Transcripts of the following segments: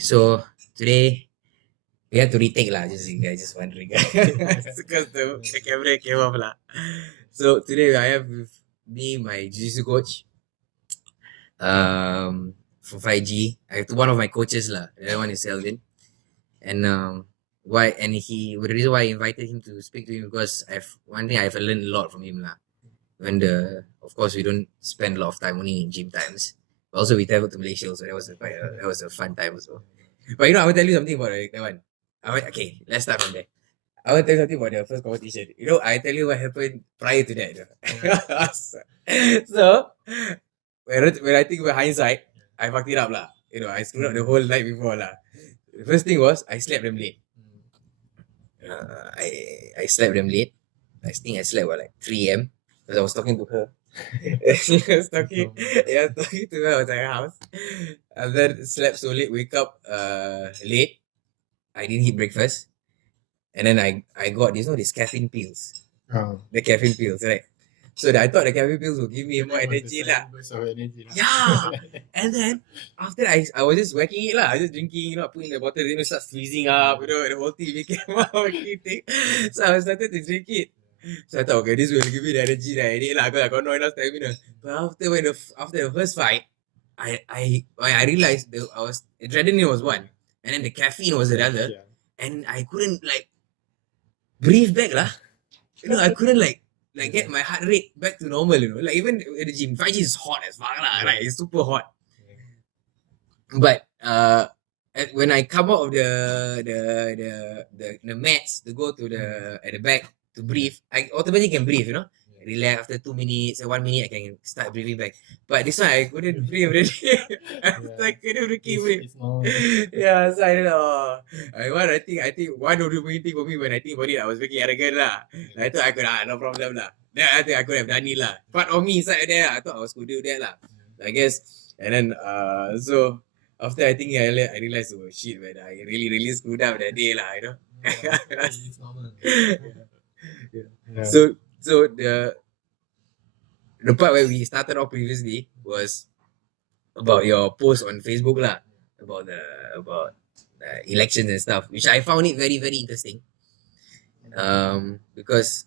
so today we have to retake lah. Just you guys just wondering, because the camera came off lah. So today I have with me my jiu-jitsu coach, for 5G. I have one of my coaches lah. The other one is Selvin, and the reason why I invited him to speak to him because one thing I've learned a lot from him lah. Of course we don't spend a lot of time only in gym times. But also we traveled to Malaysia, so that was a fun time also. But I will tell you something about that one. Okay, let's start from there. I want to tell you something about the first competition. I tell you what happened prior to that. So when I think about hindsight, I fucked it up lah. I screwed up the whole night before lah. The first thing was I slept them late. I slept them late. I think I slept like 3 a.m. because I was talking to her. She was talking to her at her house. And then slept so late, wake up late. I didn't eat breakfast. And then I got these caffeine pills. The caffeine pills, right? So I thought the caffeine pills would give me more energy lah. Yeah. And then after I was just whacking it lah. I was just drinking, putting the bottle, then it starts freezing up, the whole thing became more thing. So I started to drink it. So I thought, okay, this will give me the energy that I need lah, because I got no enough stamina. But after the first fight, I realized the adrenaline was one, and then the caffeine was another, and I couldn't breathe back lah. I couldn't get my heart rate back to normal. Like even at the gym, 5G is hot as fuck lah. Right, it's super hot. But when I come out of the mats to go to at the back to breathe, I automatically can breathe. Relax after 2 minutes, 1 minute, I can start breathing back. But this one I couldn't breathe already. I couldn't breathe. Yeah, so I don't know. I think one of the main thing for me when I think about it, I was making arrogant lah. I thought I could no problem lah. Then I think I could have done it lah. Part of me inside there, I thought I could do that lah. I guess. And then so after I think I realized, oh shit, man, I really screwed up that day lah. It's normal. Yeah. So the part where we started off previously was about your post on Facebook lah, about the elections and stuff, which I found it very, very interesting. Because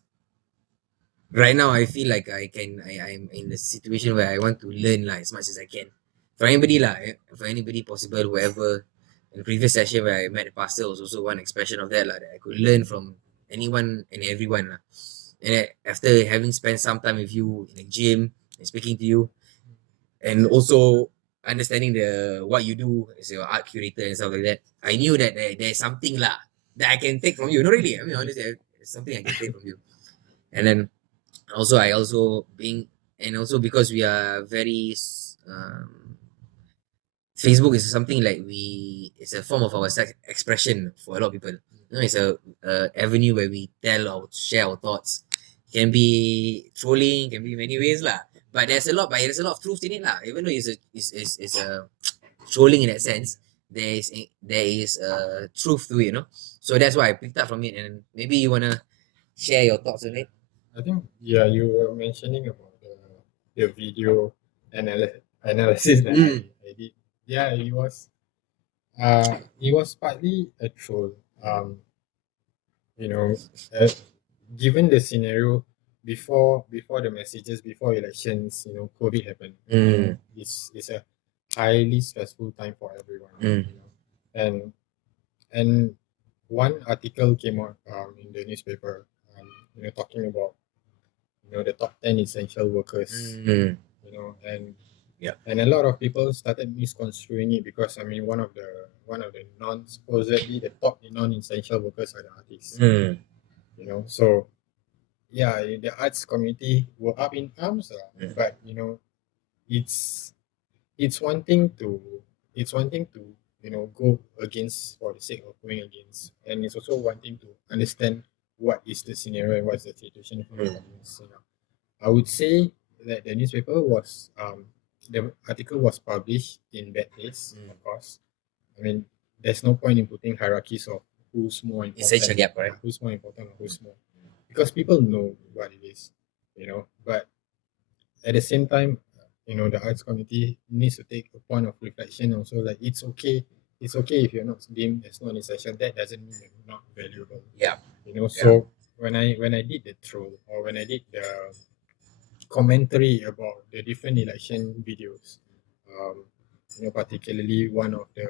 right now I feel like I'm in a situation where I want to learn as much as I can. For anybody possible, whoever. In the previous session where I met the pastor was also one expression of that that I could learn from anyone and everyone lah. And after having spent some time with you in the gym and speaking to you, and also understanding what you do as your art curator and stuff like that, I knew that there's something that I can take from you. Not really. I mean, honestly, there's something I can take from you. And then also because we are very Facebook is something it's a form of our expression for a lot of people. It's a avenue where we share our thoughts. It can be trolling, can be many ways lah. But there's a lot of truth in it lah. Even though it's a trolling in that sense, there is truth to it, So that's why I picked up from it, and maybe you wanna share your thoughts on it. I think you were mentioning about the video analysis that I did. Yeah, it was partly a troll. Given the scenario before the messages, before elections, COVID happened. It's a highly stressful time for everyone. And one article came out in the newspaper, talking about the top 10 essential workers. And a lot of people started misconstruing it because one of the supposedly the top non-essential workers are the artists. So yeah, the arts community were up in arms, but it's one thing to go against for the sake of going against, and it's also one thing to understand what is the scenario and what's the situation for the audience. I would say that the newspaper was the article was published in bad taste, of course. There's no point in putting hierarchies of who's more important. Essential gap, right? Who's more important or who's more, because people know what it is, But at the same time, the arts community needs to take a point of reflection also. It's okay it's okay if you're not deemed as non-essential. That doesn't mean you're not valuable. Yeah. So when I did the troll, or when I did the commentary about the different election videos, particularly one of the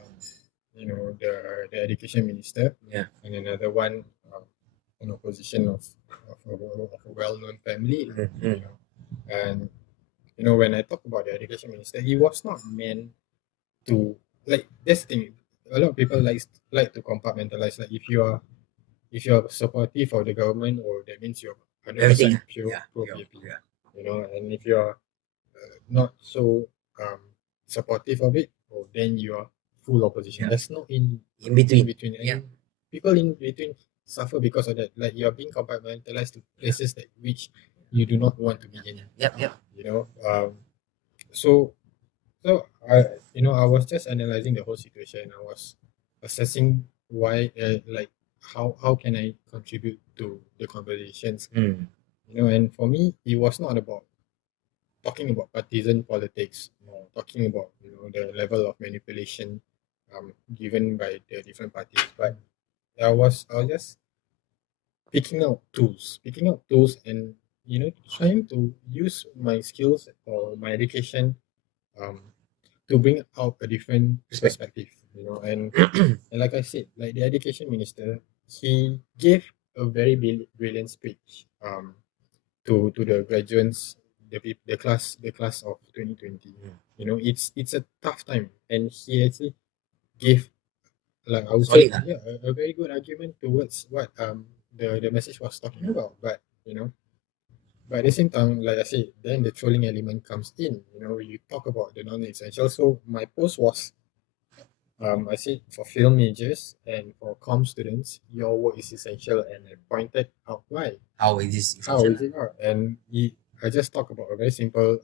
um, the education minister, Yeah. and another one, an opposition of a well-known family, Mm-hmm. and when I talk about the education minister, he was not meant to, like, that's the thing. A lot of people like to compartmentalize. Like, if you're supportive of the government, or that means you're 100% Everything. pure Yeah. pro Yeah. PAP. Yeah. And if you're not so supportive of it, or then you are full opposition. Yeah. There's no in In between. between, and Yeah. people in between suffer because of that. Like, you're being compartmentalized to places that which you do not want to be in. Yep. Yep. So I was just analyzing the whole situation. I was assessing why, like, how can I contribute to the conversations. Mm. And for me, it was not about talking about partisan politics, or talking about the level of manipulation given by the different parties, but I was just picking out tools, and trying to use my skills or my education um to bring out a different perspective. And like I said, like the education minister, he gave a very brilliant speech to the graduates, the class of 2020. It's a tough time, and he actually gave, like, I would say, Solid lah. yeah, a very good argument towards what the message was talking about. But at the same time, like I said, then the trolling element comes in. You talk about the non-essential. So my post was, I said, for film majors and for com students, your work is essential, and I pointed out why. How is this How essential? is it not? And I just talk about a very simple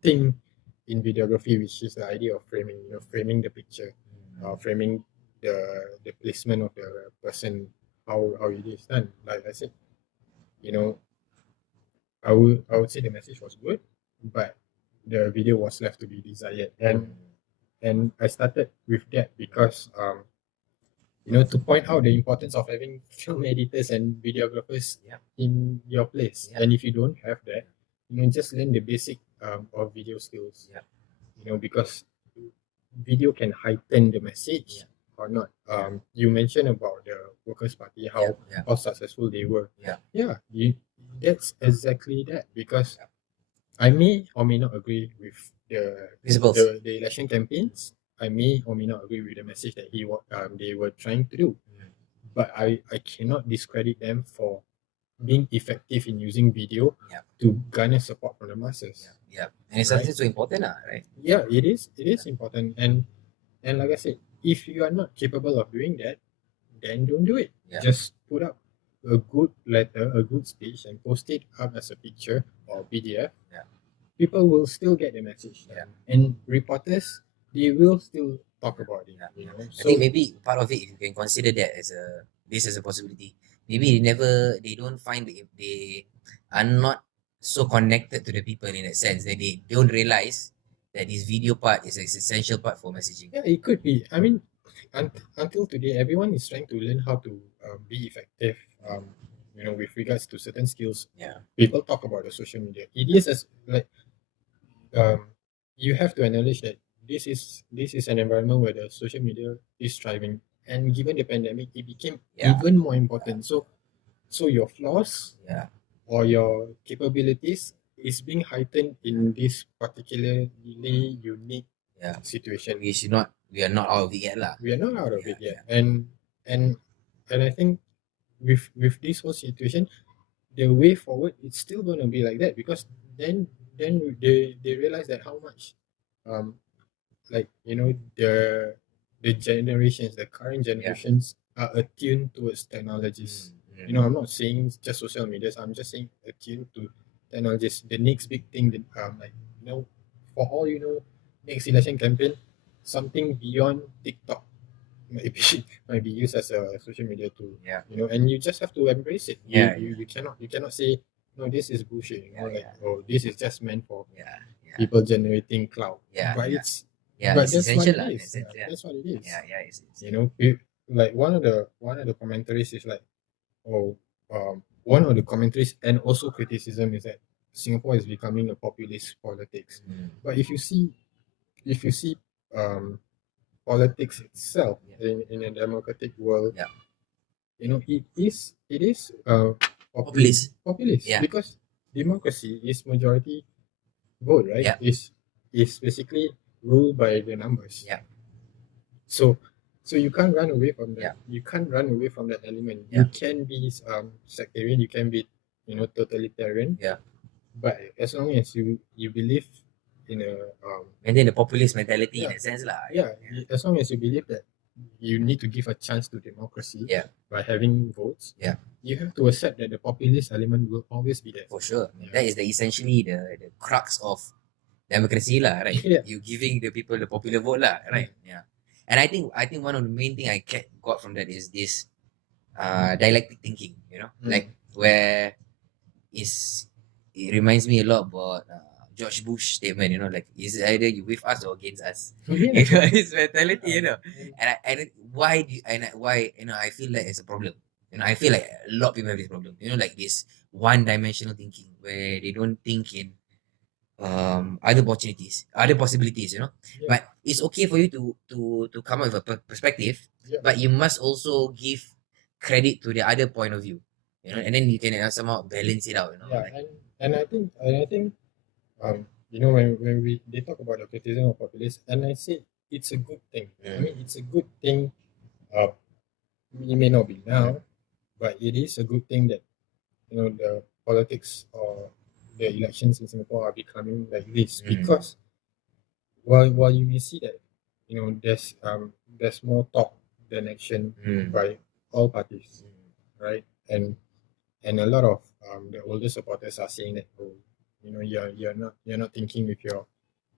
thing in videography, which is the idea of framing. Framing the picture, framing the placement of the person, how it is done. Like I said, I would say the message was good, but the video was left to be desired. And I started with that because to point out the importance of having film editors and videographers in your place. Yeah. And if you don't have that, just learn the basic of video skills. Because video can heighten the message or not. You mentioned about the Workers' Party, how successful they were. That's exactly that, because I may or may not agree with Principles. the election campaigns. I may or may not agree with the message that they were trying to do, but I cannot discredit them for being effective in using video to garner support from the masses. Yeah. And it's something so important, right? Yeah, it is important, and like I said, if you are not capable of doing that, then don't do it. Yeah. Just put up a good letter, a good speech, and post it up as a picture or PDF. People will still get the message. And reporters, they will still talk about it. I So think maybe part of it, if you can consider that as a possibility. Maybe they don't find if they are not so connected to the people in that sense that they don't realize that this video part is an essential part for messaging. yeah, it could be. I mean, until today, everyone is trying to learn how to be effective. With regards to certain skills. People talk about the social media. It is as like you have to acknowledge that this is an environment where the social media is thriving, and given the pandemic, it became even more important. So your flaws or your capabilities is being heightened in this particularly unique situation. We are not out of it yet lah. We are not out of it yet, and I think with this whole situation, the way forward, it's still going to be like that, because then they realize that how much the generations, the current generations are attuned towards technologies. I'm not saying just social medias, I'm just saying attuned to technologies. The next big thing that for all next election campaign, something beyond TikTok might be used as a social media tool. And you just have to embrace it. You cannot say no, this is bullshit. This is just meant for people generating cloud. But Yeah, But it's that's what essential it lah, in a is. sense. Yeah, Yeah, that's what it is. yeah, it's You know, like one of the commentaries is like, oh, one of the commentaries and also criticism is that Singapore is becoming a populist politics. But if you see um politics itself in a democratic world, Yeah. you know, it is Populist. populist Yeah. because democracy is majority vote, right? Yeah. Is basically ruled by the numbers. Yeah. So you can't run away from that. Yeah. You can't run away from that element. Yeah. You can be sectarian, you can be, you know, totalitarian. Yeah. But as long as you believe in a Maintain the populist mentality Yeah. in a sense lah. as long as you believe that you need to give a chance to democracy Yeah. by having votes, Yeah. you have to accept that the populist element will always be there. For sure. Yeah. That is essentially the crux of democracy lah, right? Yeah. You giving the people the popular vote lah, right? Yeah. And I think one of the main thing I got from that is this dialectic thinking, you know, like where it reminds me a lot about George Bush statement, you know, like it's either you with us or against us. Yeah. You know, his mentality, you know. And why you know, I feel like it's a problem. You know, I feel like a lot of people have this problem. You know, like this one dimensional thinking where they don't think in other possibilities, you know. Yeah. But it's okay for you to come up with a perspective, Yeah. but you must also give credit to the other point of view, you know, and then you can somehow balance it out, you know. Yeah, like, and I think you know, when they talk about the criticism of populists, and I say it's a good thing. I mean, it's a good thing. It may not be now, but it is a good thing that, you know, the politics or the elections in Singapore are becoming like this, because while you may see that, you know, there's more talk than action by all parties, right? And a lot of the older supporters are saying that, oh, you know, you're not thinking with your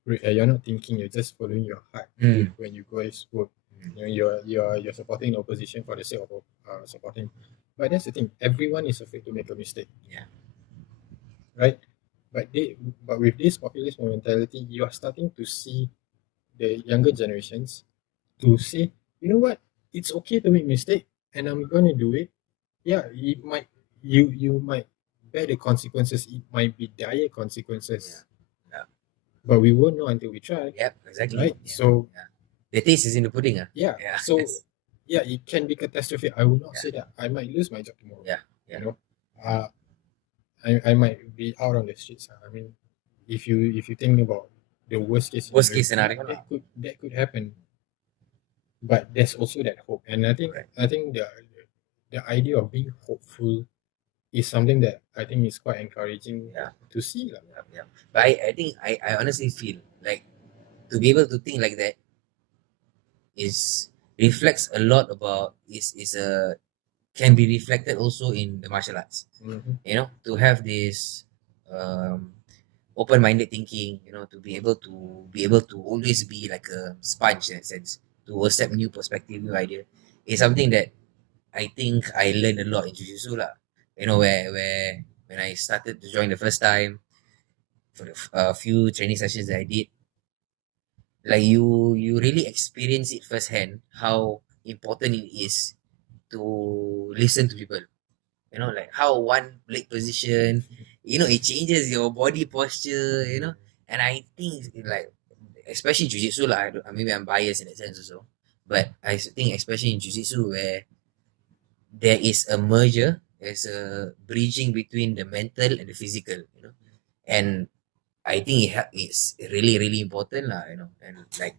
you're not thinking, you're just following your heart when you guys vote. You know, you're supporting the opposition for the sake of supporting. But that's the thing, everyone is afraid to make a mistake. Yeah. Right? But with this populist mentality, you are starting to see the younger generations to say, you know what, it's okay to make mistake, and I'm gonna do it. Yeah, it might you might bear the consequences. It might be dire consequences. Yeah. But we won't know until we try. Yep, exactly. Right? Yeah. So the taste is in the pudding. yeah. Yeah. So yeah, it can be catastrophic. I will not say that I might lose my job tomorrow. Yeah. You know, I might be out on the streets. I mean, if you think about the worst case scenario, that could happen. But there's also that hope, and I think the idea of being hopeful is something that I think is quite encouraging to see. Yeah. But I think I honestly feel like to be able to think like that is reflects a lot about can be reflected also in the martial arts. You know, to have this open-minded thinking, you know, to be able to always be like a sponge in that sense, to accept new perspective, new idea, is something that I think I learned a lot in jiu-jitsu lah. You know, where when I started to join the first time, for the few training sessions that I did, like you really experience it firsthand how important it is to listen to people. You know, like how one leg position, you know, it changes your body posture, you know. And I think like, especially jiu-jitsu lah, maybe I'm biased in that sense also, but I think especially in jiu-jitsu where there is a merger, there's a bridging between the mental and the physical, you know. And I think it's really, really important lah, you know. And like,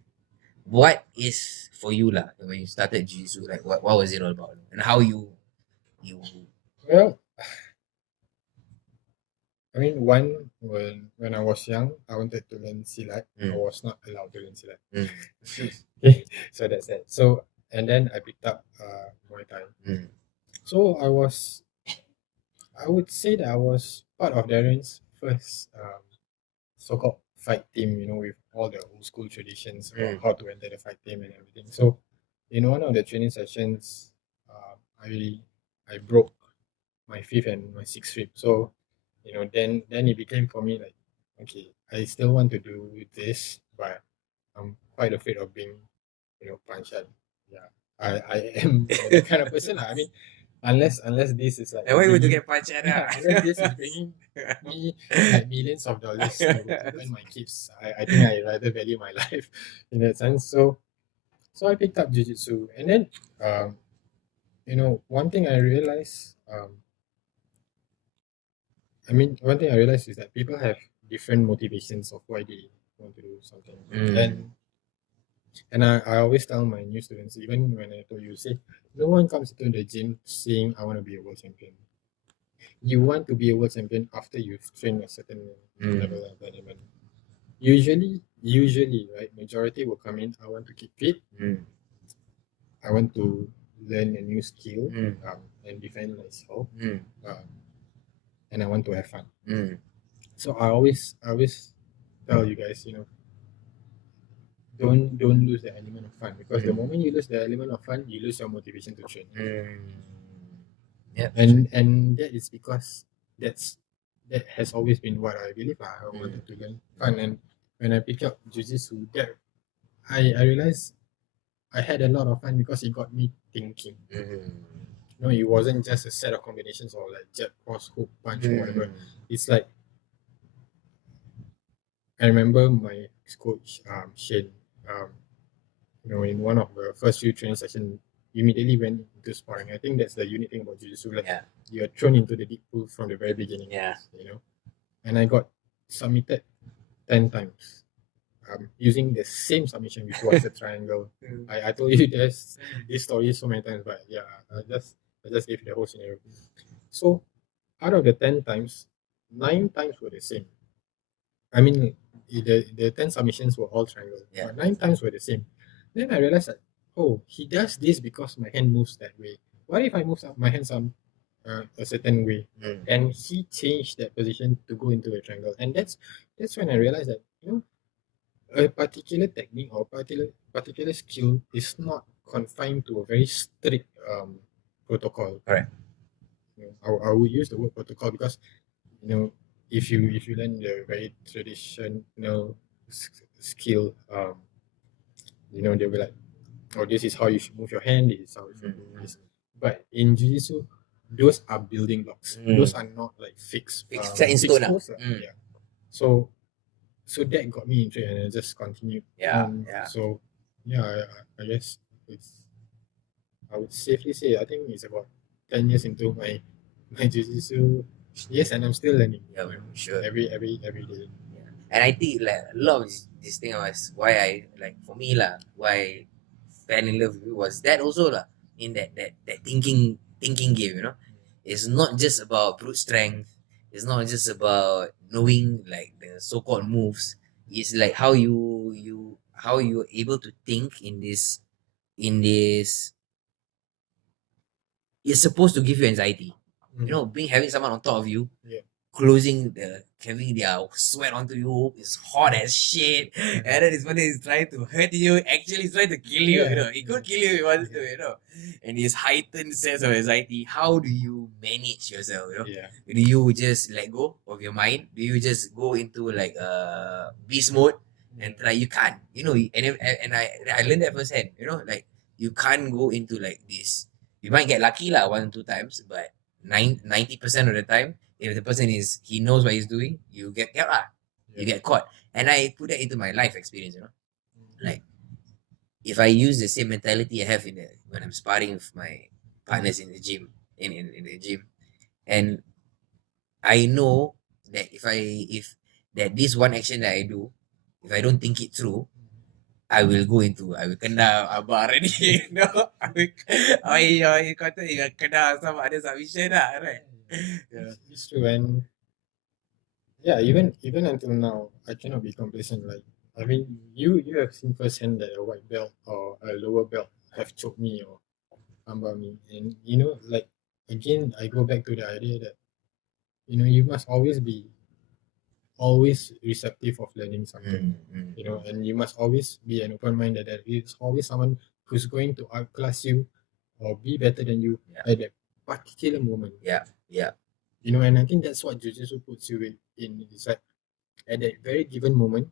what is for you lah when you started jiu-jitsu, like what was it all about, and how you Well, I mean, when I was young, I wanted to learn silat. I was not allowed to learn silat. Okay, so that's it. So and then I picked up Muay Thai. So I would say that I was part of Darren's first so-called fight team, you know, with all the old school traditions about how to enter the fight team and everything. So in one of the training sessions, I broke my fifth and my sixth rib. So, you know, then it became for me like, okay, I still want to do this, but I'm quite afraid of being, punched out. Yeah, I am that kind of person. I mean, unless this is like And why would you bringing, get punched? yeah, unless this is bringing me like millions of dollars to earn my keeps, I think I rather value my life in that sense. So I picked up jujitsu, and then one thing I realized, one thing I realized is that people have different motivations of why they want to do something, and I always tell my new students, even when I told you, say, no one comes into the gym saying I want to be a world champion. You want to be a world champion after you've trained a certain level of element. Usually, right, majority will come in, I want to keep fit, I want to learn a new skill, and defend myself, and I want to have fun. So I always tell you guys, don't lose the element of fun, because the moment you lose the element of fun, you lose your motivation to train. Yeah. And that is because that has always been what I believe. I wanted to learn fun, and when I picked up jiu-jitsu, that I realized I had a lot of fun because it got me thinking. It wasn't just a set of combinations or like jab, cross, hook, punch, or whatever. It's like, I remember my coach, Shane, in one of the first few training sessions, immediately went into sparring. I think that's the unique thing about jiu-jitsu. Like, you are thrown into the deep pool from the very beginning. Yeah. And I got submitted 10 times. Using the same submission, which was a triangle. I told you this story so many times, but yeah, I just gave you the whole scenario. So out of the 10 times, 9 times were the same. I mean, the 10 submissions were all triangle, but 9 times were the same. Then I realized that, oh, he does this because my hand moves that way. What if I move my hands a certain way? And he changed that position to go into a triangle. And that's when I realized that, a particular technique or particular skill is not confined to a very strict protocol. Correct. I would use the word protocol because, if you learn the very traditional skill, they'll be like, oh, this is how you should move your hand, this is how you should do this. But in jiu-jitsu, those are building blocks. Those are not like fixed set in stone. moves. Yeah. So that got me into it, and I just continued. So I guess I would safely say, I think it's about 10 years into my jiu-jitsu. Yes, and I'm still learning. Yeah, sure. Every day. And I think like a lot of this thing was why I like, for me lah, why I fell in love with it was that also lah, in that thinking game, it's not just about brute strength, it's not just about knowing like the so-called moves. It's like how you're able to think in this it's supposed to give you anxiety. Having someone on top of you, having their sweat onto you, is hot as shit, and then this one is trying to hurt you, actually he's trying to kill you, it could kill you if he wants to, and this heightened sense of anxiety. How do you manage yourself, do you just let go of your mind? Do you just go into like beast mode and try? You can't, and I learned that firsthand, like you can't go into like this. You might get lucky lah 1 or 2 times, but 90% of the time, if the person he knows what he's doing, you get you get caught. And I put that into my life experience, like if I use the same mentality I have when I'm sparring with my partners in the gym, in the gym, and I know that if that this one action that I do, if I don't think it through, I will kena abang already. You kata you kena sama ada submission lah, right? It's true. And yeah, even until now, I cannot be complacent. Like, I mean, you have seen firsthand that a white belt or a lower belt have choked me or armbar me, and like, again, I go back to the idea that you must always be receptive of learning something, and you must always be an open mind that there is always someone who's going to outclass you or be better than you at that particular moment. And I think that's what jiu-jitsu puts you in. It's like, at that very given moment,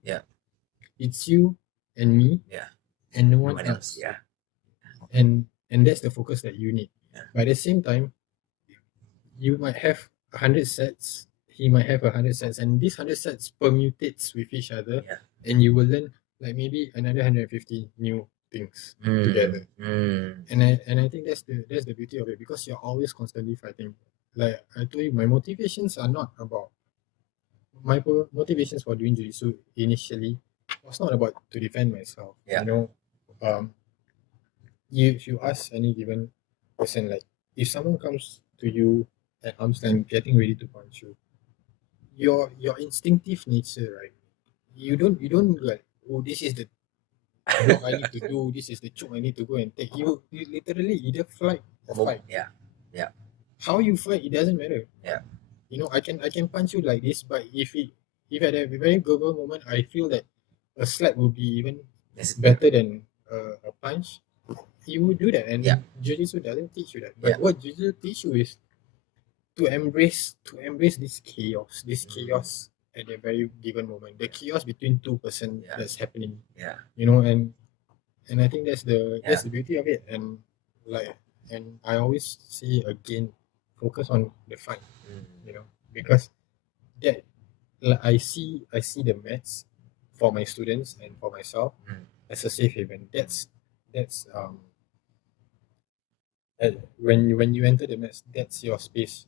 it's you and me, Yeah. and no No one one else. else. Yeah. And that's the focus that you need. Yeah. But at the same time, you might have 100 sets, he might have 100 sets, and these 100 sets permutates with each other, Yeah. and you will learn like maybe another 150 new things together. And I think that's the beauty of it, because you're always constantly fighting. Like I told you, my motivations are not about motivations for doing jiu-jitsu initially was not about to defend myself. Yeah. You know, if you ask any given person, like if someone comes to you at arm's length getting ready to punch you, your instinctive nature, right? You don't like, oh, this is the block I need to do, this is the choke I need to go and take. You literally either flight or fight. Yeah. Yeah. How you fight, it doesn't matter. Yeah. You know, I can punch you like this, but if at a very global moment I feel that a slap will be even Yes. better than a punch, you would do that. And Yeah. jiu-jitsu doesn't teach you that. But Yeah. what jiu-jitsu teach you is to embrace this chaos at a very given moment, the chaos between two person Yeah. that's happening. Yeah. You know, and I think that's the Yeah. beauty of it. And I always say again, focus on the fight. You know, because that, like, I see the mats for my students and for myself as a safe haven. That's when you enter the mats, that's your space.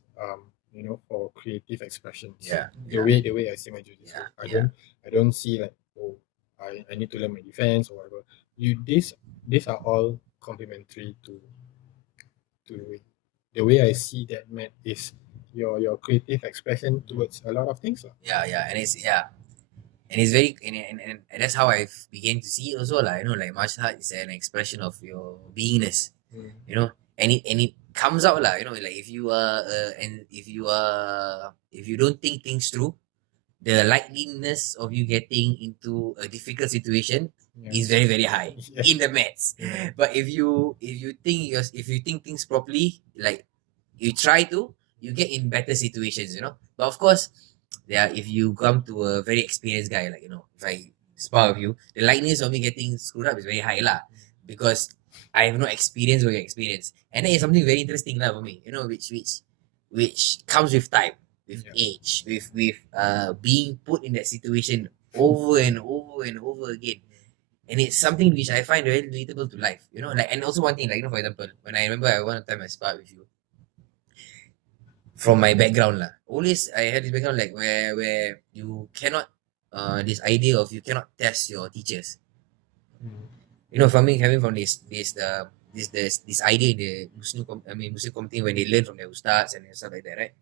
You know, for creative expressions. Yeah. The way I see my jiu-jitsu. Yeah. I don't see like, oh, I need to learn my defense or whatever. These are all complementary to it. The way I see that mat is your creative expression towards a lot of things. Yeah. And it's very and that's how I began to see it also like, you know, like martial art is an expression of your beingness, you know, and it comes out like, you know, like if you are if you don't think things through, the likeliness of you getting into a difficult situation is very very high in the mats. But if you think things properly, like you try to, you get in better situations, you know. But of course, if you come to a very experienced guy, like, you know, if I spar with you, the likeliness of me getting screwed up is very high lah, because I have no experience or your experience, and that is something very interesting lah for me, you know, which comes with time, with age, with being put in that situation over and over and over again. And it's something which I find very relatable to life, you know. Like, and also one thing, like, you know, for example, when I remember one time I sparred with you, from my background lah, always I had this background like where you cannot this idea of you cannot test your teachers. You know, coming from this idea in the Muslim community, when they learn from their ustads and stuff like that, right?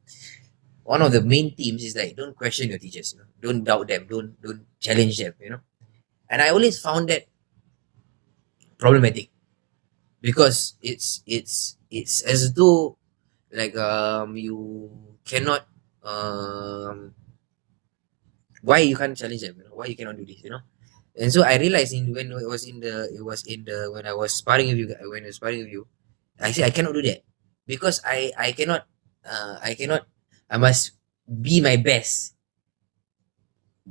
One of the main themes is like, don't question your teachers, you know? Don't doubt them, don't challenge them, you know. And I always found that problematic, because it's as though like you cannot why you can't challenge them, you know? Why you cannot do this, you know? And so I realized when when I was sparring with you, I said I cannot do that, because I cannot I must be my best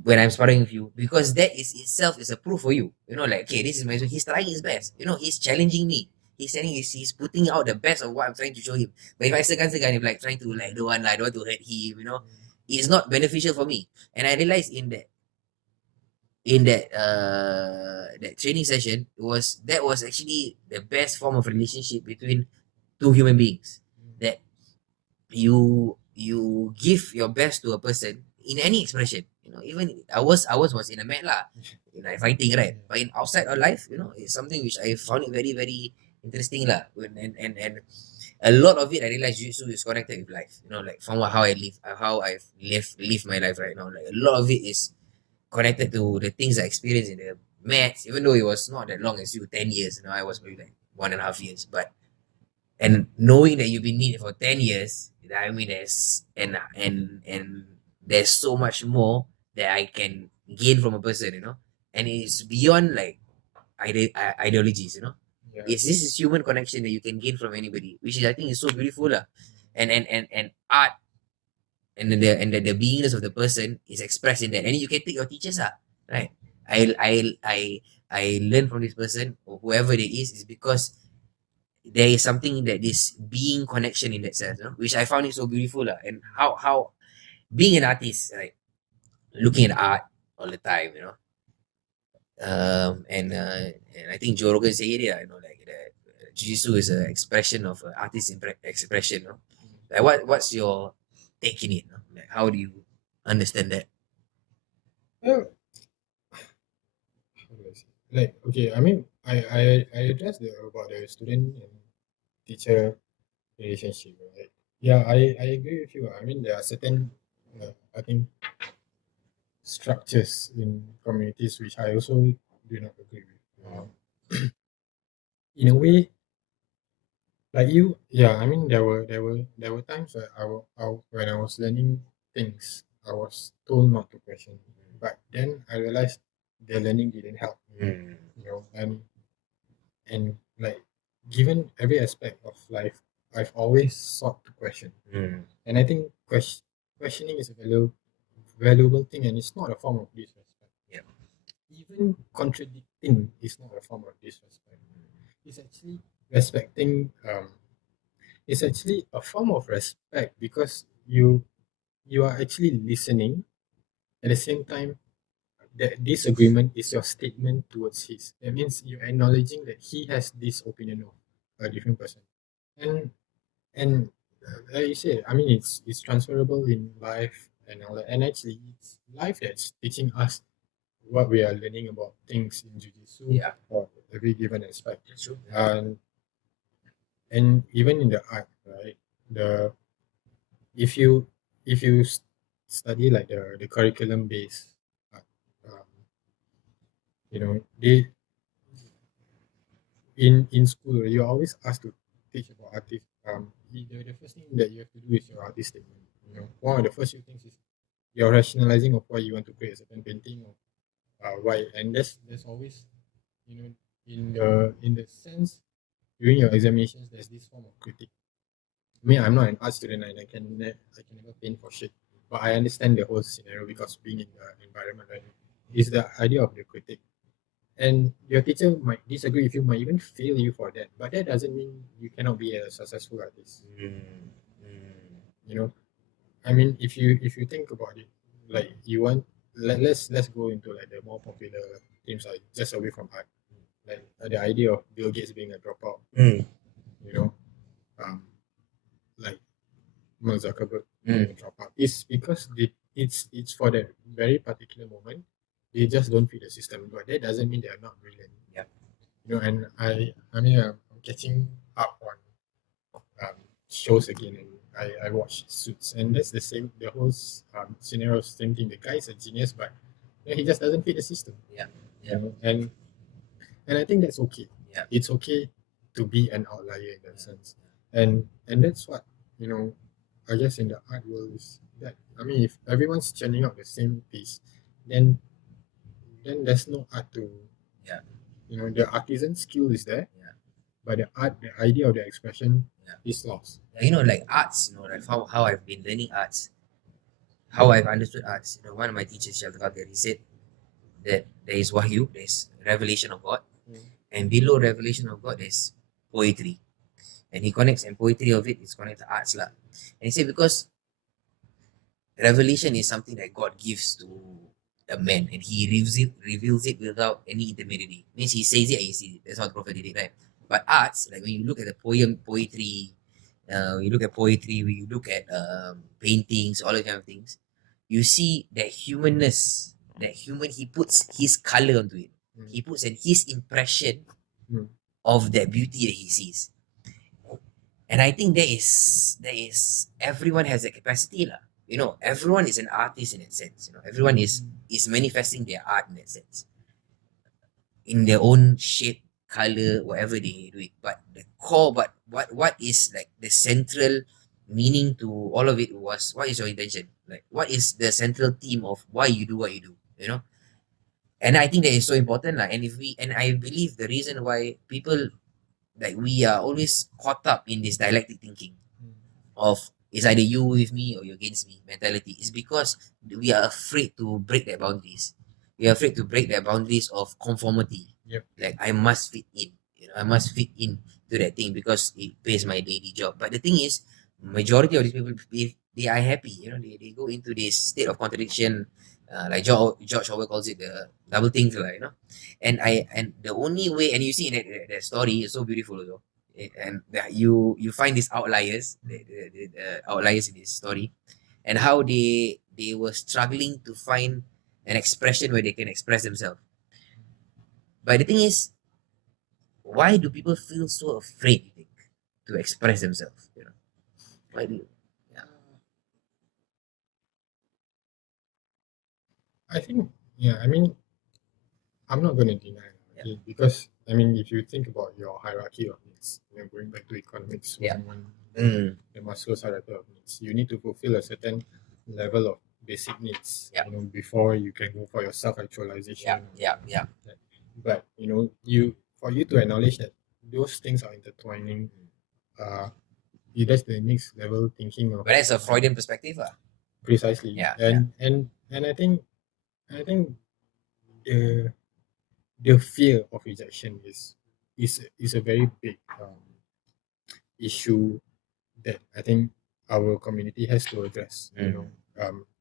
when I'm sparring with you, because that is itself is a proof for you. You know, like, okay, this is he's trying his best. You know, he's challenging me. He's saying he's putting out the best of what I'm trying to show him. But if I segan if like trying to like don't want to hurt him, you know, it's not beneficial for me. And I realized in that training session, that was actually the best form of relationship between two human beings, that you give your best to a person in any expression, you know. Even ours was in a mat lah, you know, fighting, right? But in outside of life, you know, it's something which I found it very very interesting lah. And a lot of it I realized jiu-jitsu is connected with life, you know, like from how I've lived my life right now. Like a lot of it is connected to the things I experienced in the mats, even though it was not that long as you, 10 years. You know, I was maybe like 1.5 years. But and knowing that you've been in it for 10 years, I mean, there's so much more that I can gain from a person, you know. And it's beyond like ideologies, you know. It's this is human connection that you can gain from anybody, which is, I think, is so beautiful lah. And art and the beingness of the person is expressed in that, and you can take your teachers right. I learn from this person or whoever it is because there is something that is being connection in that sense, which I found it so beautiful. And how being an artist, right? Looking at art all the time, and I think Joe Rogan said it, like that Jiu-Jitsu is an expression of artist expression, Like what's your take in it? Like how do you understand that? Well, how do I say? Like, okay, I mean, I addressed about the student and teacher relationship, right? Yeah, I agree with you. I mean, there are certain, I think, structures in communities which I also do not agree with. In a way, like you, yeah. I mean, there were times where when I was learning things, I was told not to question, but then I realized the learning didn't help. Mm. And like, given every aspect of life, I've always sought to question, Mm. and I think questioning is a valuable thing, and it's not a form of disrespect. Yeah. Even contradicting is not a form of disrespect. It's actually respecting. It's actually a form of respect because you are actually listening at the same time. That disagreement is your statement towards his. That means you're acknowledging that he has this opinion of a different person, and like you said, I mean, it's transferable in life and all that. And actually, it's life that's teaching us what we are learning about things in jiu-jitsu, Yeah. or every given aspect. That's true. And even in the art, right? The if you if you study like the curriculum based art, um, they in school you're always asked to teach about artist. The first thing that you have to do is your artist statement. One of the first few things is your rationalizing of why you want to create a certain painting, or why. And there's always, you know in the sense, during your examinations there's this form of critique. I mean, I'm not an art student, and I can never paint for shit, but I understand the whole scenario because being in the environment, right, is the idea of the critique. And your teacher might disagree with you, might even fail you for that, but that doesn't mean you cannot be a successful artist. Mm. Mm. You know, I mean, if you think about it, like you want, let's go into like the more popular themes, like just away from art, like the idea of Bill Gates being a dropout. Mm. You know, um, like Mark Zuckerberg Mm. being a dropout. It's because it's for that very particular moment. They just don't fit the system, but that doesn't mean they are not brilliant. Yeah. And I mean, I'm catching up on shows again, and I watched Suits, and that's the same. The whole scenario, same thing. The guy's a genius, but he just doesn't fit the system. Yeah. You know, and I think that's okay. Yeah. It's okay to be an outlier in that sense, and that's what, I guess in the art world is that. I mean, if everyone's churning out the same piece, then there's no art to. Yeah. The artisan skill is there, Yeah. but the idea of the expression Yeah. is lost. Like arts, like how I've been learning arts, how I've understood arts. One of my teachers, he said that there is Wahyu, there's revelation of God, and below revelation of God, there's poetry. And he connects, and poetry of it is connected to arts. And he said, because revelation is something that God gives to a man, and he reveals it without any intermediary. Means he says it and you see it. That's how the prophet did it, right? But arts, like when you look at the poetry, when you look at poetry, when you look at paintings, all that kind of things, you see that humanness, he puts his color onto it. He puts his impression of that beauty that he sees. And I think there is everyone has that capacity lah. Everyone is an artist in that sense. Everyone is manifesting their art in that sense, in their own shape, color, whatever they do it. But the core, but what is like the central meaning to all of it was, what is your intention? Like, what is the central theme of why you do what you do? And I think that is so important lah. And I believe the reason why people, like, we are always caught up in this dialectic thinking of, it's either you with me or you against me mentality, is because we are afraid to break their boundaries. We are afraid to break their boundaries of conformity. Yep. Like I must fit in. I must fit in to that thing because it pays my daily job. But the thing is, majority of these people, if they are happy, they go into this state of contradiction, like George Orwell calls it the double things, like, and the only way, and you see in that story is so beautiful also. And that you find these outliers, the outliers in this story, and how they were struggling to find an expression where they can express themselves. But the thing is, why do people feel so afraid, you think, to express themselves? Why do you? Yeah. I think, yeah, I mean, I'm not going to deny it, Yeah. okay, because I mean, if you think about your hierarchy of needs, going back to economics, Yeah. one Mm. the Maslow's hierarchy of needs, you need to fulfill a certain level of basic needs, Yeah. before you can go for your self-actualization. Yeah. But for you to acknowledge that those things are intertwining, that's the next level thinking of. But that's a Freudian perspective, Precisely. Yeah, And I think the the fear of rejection is a very big issue that I think our community has to address.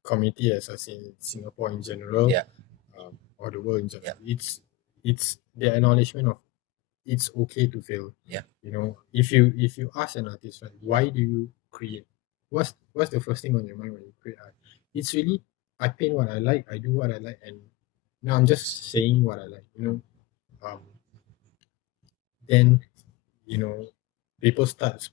Community as I say in Singapore in general, Yeah. or the world in general. It's the acknowledgement of it's okay to fail. Yeah. If you ask an artist, right, why do you create? What's the first thing on your mind when you create art? It's really I paint what I like, I do what I like, and now I'm just saying what I like. Um, then people start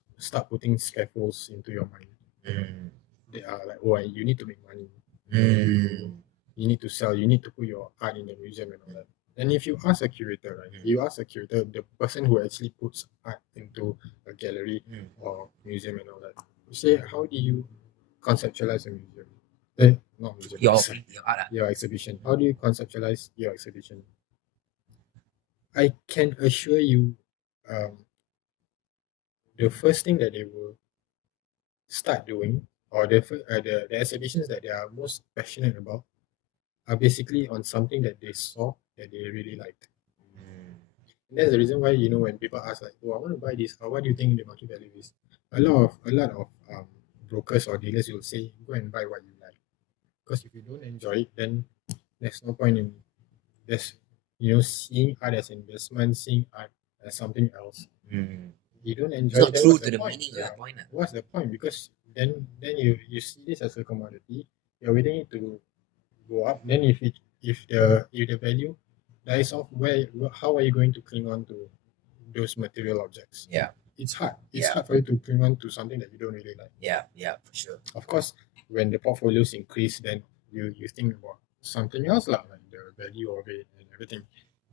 putting scaffolds into your mind. Mm. They are like, oh, you need to make money. Mm. You need to sell. You need to put your art in the museum and all that. And if you ask a curator, right, the person who actually puts art into a gallery or museum and all that, you say, how do you conceptualize a museum? Not museum. Your sorry, art. your exhibition. How do you conceptualize your exhibition? I can assure you, um, the first thing that they will start doing, or the exhibitions that they are most passionate about, are basically on something that they saw that they really liked. And that's the reason why when people ask like, "Oh, I want to buy this. What do you think the market value is?" A lot of brokers or dealers will say, "Go and buy what you like," because if you don't enjoy it, then there's no point in there's seeing art as investment, seeing art as something else. You don't It's enjoy not it, then true what's to the the point? meaning of Yeah. the point. What's the point? Because then you see this as a commodity. You're waiting it to go up. Then if the value dies off, how are you going to cling on to those material objects? Yeah. It's hard. It's Yeah. hard for you to cling on to something that you don't really like. Yeah, for sure. Of course, when the portfolios increase, then you think about something else, like the value of it and everything.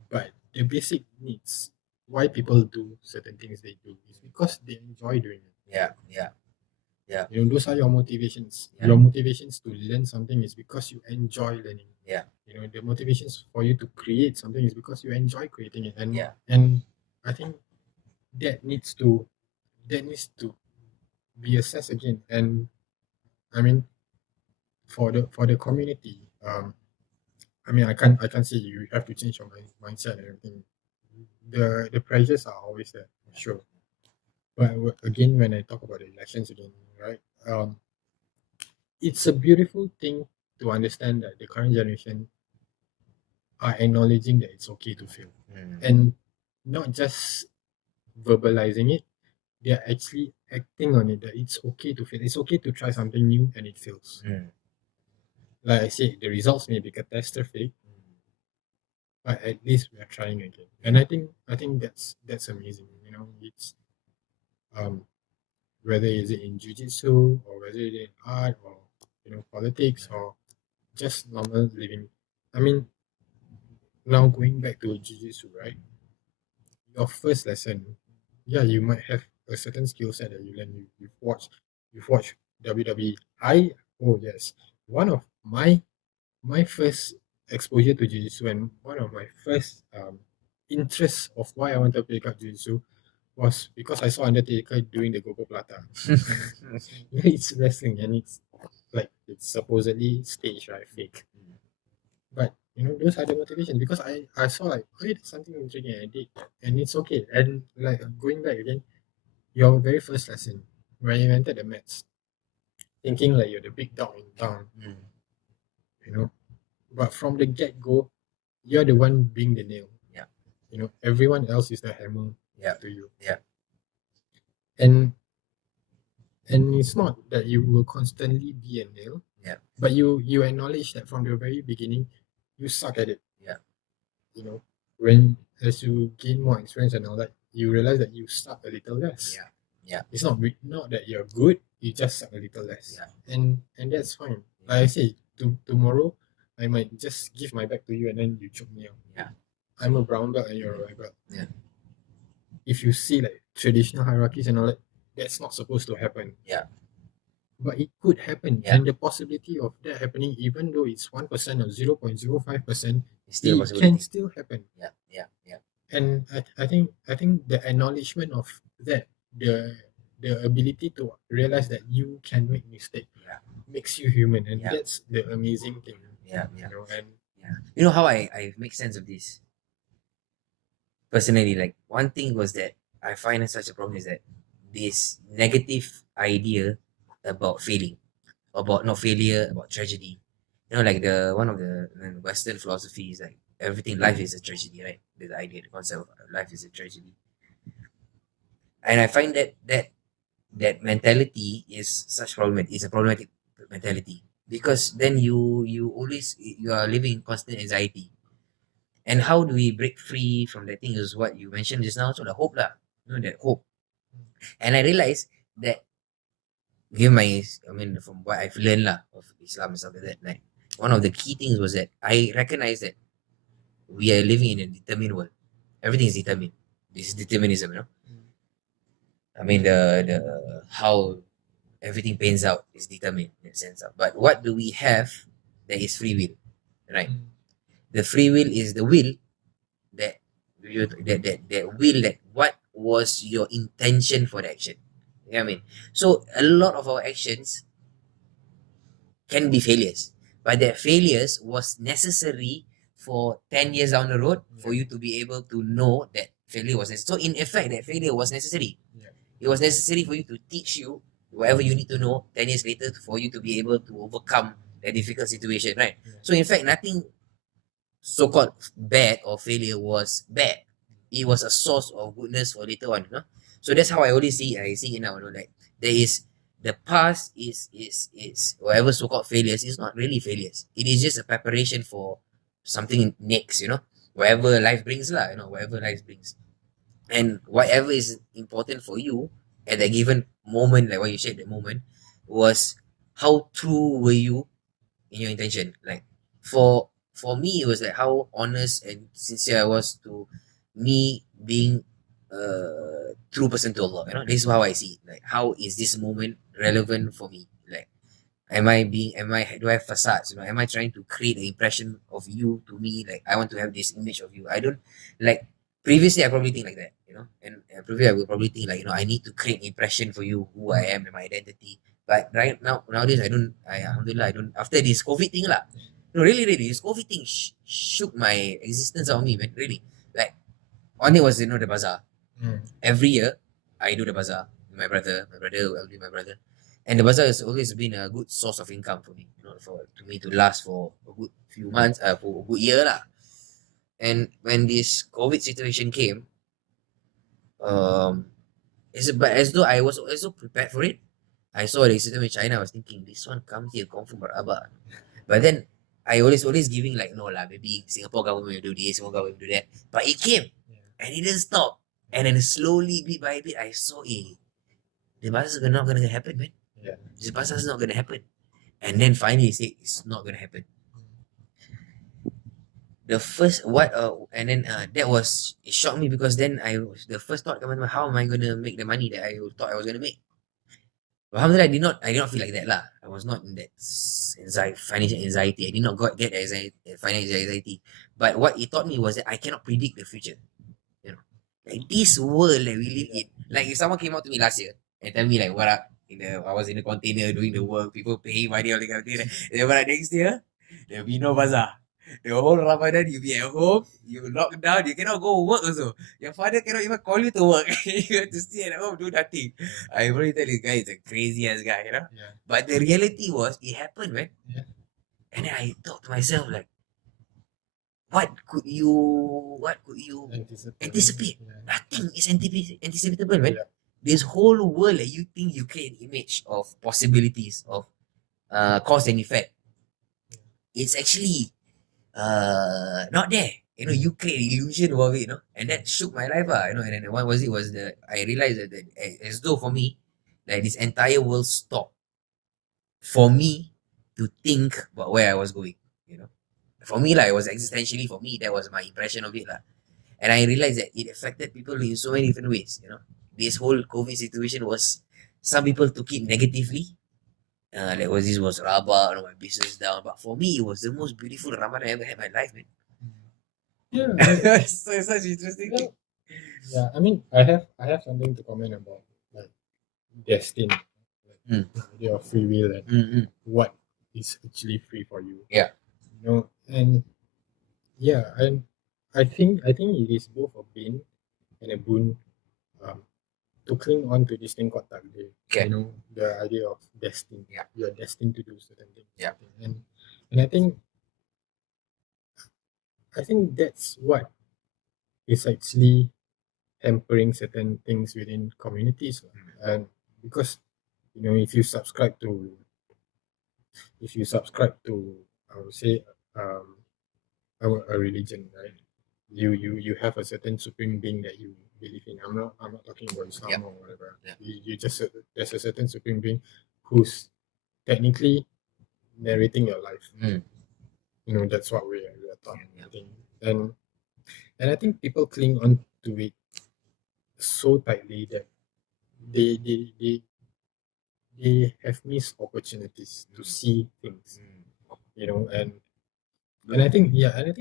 But the basic needs, why people do certain things they do, is because they enjoy doing it. Yeah. Those are your motivations. Yeah. Your motivations to learn something is because you enjoy learning. Yeah. The motivations for you to create something is because you enjoy creating it. And Yeah. and I think that needs to be assessed again. And I mean, for the community, I mean, I can't say you have to change your mindset and everything. The pressures are always there, for sure. But again, when I talk about the elections again, right? It's a beautiful thing to understand that the current generation are acknowledging that it's okay to fail, and not just verbalizing it. They're actually acting on it, that it's okay to fail. It's okay to try something new and it fails. Like I said, the results may be catastrophic, but at least we are trying again. And I think that's amazing. It's whether is it in jiu-jitsu, or whether it is in art, or politics, or just normal living. I mean, now going back to jiu-jitsu, right? Your first lesson, yeah, you might have a certain skill set that you learn. You've watched WWE. Oh yes, one of my first exposure to jiu-jitsu, and one of my first interests of why I wanted to pick up jiu-jitsu was because I saw Undertaker doing the Gogo Plata. It's wrestling, and it's supposedly staged, right? Fake. But those are the motivations, because I saw like, okay, there's something intriguing, I did that, and it's okay. And like, going back again, your very first lesson when you entered the maths, thinking like you're the big dog in town, you know, but from the get go, you're the one being the nail. Yeah. Everyone else is the hammer Yeah. to you. Yeah. And it's not that you will constantly be a nail. Yeah. But you acknowledge that from the very beginning, you suck at it. Yeah. When as you gain more experience and all that, you realize that you suck a little less. Yeah. Yeah. It's not that you're good, you just suck a little less. Yeah. And that's fine. Like I say, tomorrow I might just give my back to you and then you choke me out. Yeah. I'm a brown belt and you're a white belt. Yeah. If you see like traditional hierarchies and all that, that's not supposed to happen. Yeah. But it could happen. Yeah. And the possibility of that happening, even though it's 1% or 0.05%, Still it can still happen. Yeah. Yeah. Yeah. And I think the acknowledgement of that, the ability to realize that you can make mistake, makes you human, and Yeah. that's the amazing thing. Yeah. Yeah. And You know how I make sense of this? Personally, like one thing was that I find such a problem is that this negative idea about failing, about not failure, about tragedy. Like the one of the Western philosophy is like everything, life is a tragedy, right? The idea, the concept of life is a tragedy. And I find that mentality is such problematic. It's a problematic mentality because then you are living in constant anxiety. And how do we break free from that thing is what you mentioned just now. So the hope lah, that hope. And I realized that from what I've learned lah of Islam and stuff like that, like one of the key things was that I recognize that we are living in a determined world. Everything is determined. This is determinism, I mean the how everything pans out is determined in a sense. But what do we have that is free will, right? The free will is the will that will that what was your intention for the action. You know what I mean? So a lot of our actions can be failures, but that failures was necessary for 10 years down the road for you to be able to know that failure was necessary. So in effect, that failure was necessary. It was necessary for you to teach you whatever you need to know 10 years later for you to be able to overcome that difficult situation, right? So in fact, nothing so-called bad or failure was bad. It was a source of goodness for later on, So that's how I always see it. I see it now, like there is the past is whatever so-called failures is not really failures. It is just a preparation for something next, whatever life brings lah, whatever life brings. And whatever is important for you at that given moment, like what you said, that moment was how true were you in your intention. Like for me, it was like how honest and sincere I was to me being a true person to Allah. This is how I see it. Like how is this moment relevant for me? Like do I have facades? Am I trying to create an impression of you to me? Like I want to have this image of you. I don't like previously I probably think like that, and previously I would probably think like, I need to create an impression for you, who I am and my identity. But nowadays alhamdulillah, I don't, after this COVID thing lah, really, this COVID thing shook my existence out of me, man, really. Like, one thing was, the bazaar. Every year, I do the bazaar with my brother will do my brother. And the bazaar has always been a good source of income for me, to me to last for a good few months, for a good year lah. And when this COVID situation came, but as though I was also prepared for it. I saw the incident in China. I was thinking, this one comes here, confirm berabah. But then I always giving like, no lah, maybe Singapore government will do this, Singapore government will do that. But it came, and it didn't stop. And then slowly, bit by bit, I saw, the bazaar is not gonna happen, man. This bazaar is not gonna happen. And then finally, he said, it's not gonna happen. The first and then that was, it shocked me, because then the first thought came to mind, how am I gonna make the money that I thought I was gonna make? But alhamdulillah, I did not feel like that lah. I was not in that financial anxiety. I did not get financial anxiety. But what it taught me was that I cannot predict the future. Like this world that we live in. Like if someone came out to me last year and tell me like, what up, I was in the container doing the work, people paying money, all that kind of thing. Then next year, there'll be no bazaar. The whole Ramadan, you be at home, you lock down, you cannot go work also. Your father cannot even call you to work. You have to stay at home, do nothing. I really tell this guy is a crazy ass guy, you know. Yeah. But the reality was, it happened, man. Yeah. And then I thought to myself, like, what could you anticipate? Yeah. Nothing is anticipatable, man. Yeah. This whole world that you think you create an image of possibilities of cause and effect, it's actually not there. You know, you create illusion of it, you know, and that shook my life, you know. And then what was it? Was the I realized that, as though for me, like this entire world stopped for me to think about where I was going. You know, for me, like it was existentially for me. That was my impression of it, lah. And I realized that it affected people in so many different ways. You know, this whole COVID situation was, some people took it negatively. Like was this was rabak, you know, my business down. But for me, it was the most beautiful Ramadan I ever had in my life, man. Yeah. So it's such interesting thing. Yeah. I mean, I have something to comment about, like, destiny, like, the idea of free will and what is actually free for you. Yeah. You know, and yeah, and I think it is both a bane and a boon, to cling on to this thing called takdir. Okay. You know, the idea of destiny. Yeah. You are destined to do certain things. Yeah. And I think that's what is actually hampering certain things within communities. And because, you know, if you subscribe to I would say, a religion, right? You have a certain supreme being that you believe in. I'm not talking about Islam, Yeah. or whatever. Yeah. You just, there's a certain supreme being who's technically narrating your life. You know, that's what we are taught. Yeah. I think. And I think people cling on to it so tightly that they have missed opportunities to see things. You know, and I think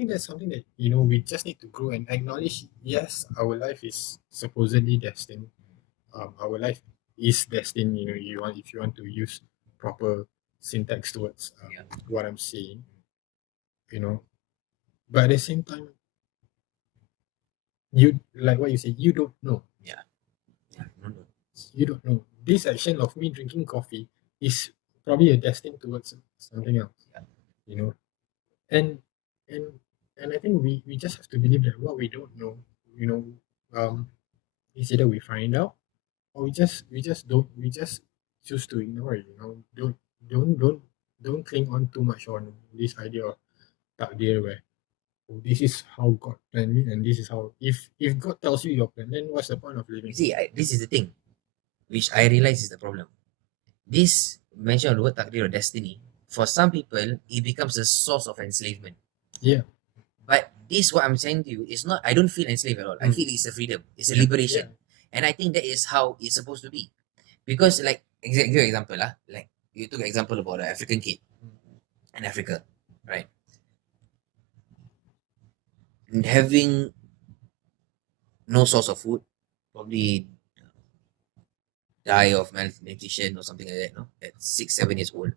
that's something that, you know, we just need to grow and acknowledge. Yes, our life is supposedly destined. Our life is destined. You know, if you want to use proper syntax towards what I'm saying. You know, but at the same time, you, like what you say, you don't know. Yeah. You don't know. This action of me drinking coffee is probably a destined towards something else. Yeah. You know, and I think we just have to believe that what we don't know, you know, is either we find out, or we just choose to ignore it. You know, don't cling on too much on this idea of takdir, where, oh, this is how God planned me, and this is how, if God tells you your plan, then what's the point of living? You see, this is the thing, which I realize is the problem. This mention of the word takdir or destiny, for some people, it becomes a source of enslavement. Yeah. But this, what I'm saying to you, is not, I don't feel enslaved at all. I feel it's a freedom, it's a liberation. And I think that is how it's supposed to be. Because, like, give you example, like, you took an example about an African kid in Africa, right? And having no source of food, probably die of malnutrition or something like that, no? At 6, 7 years old.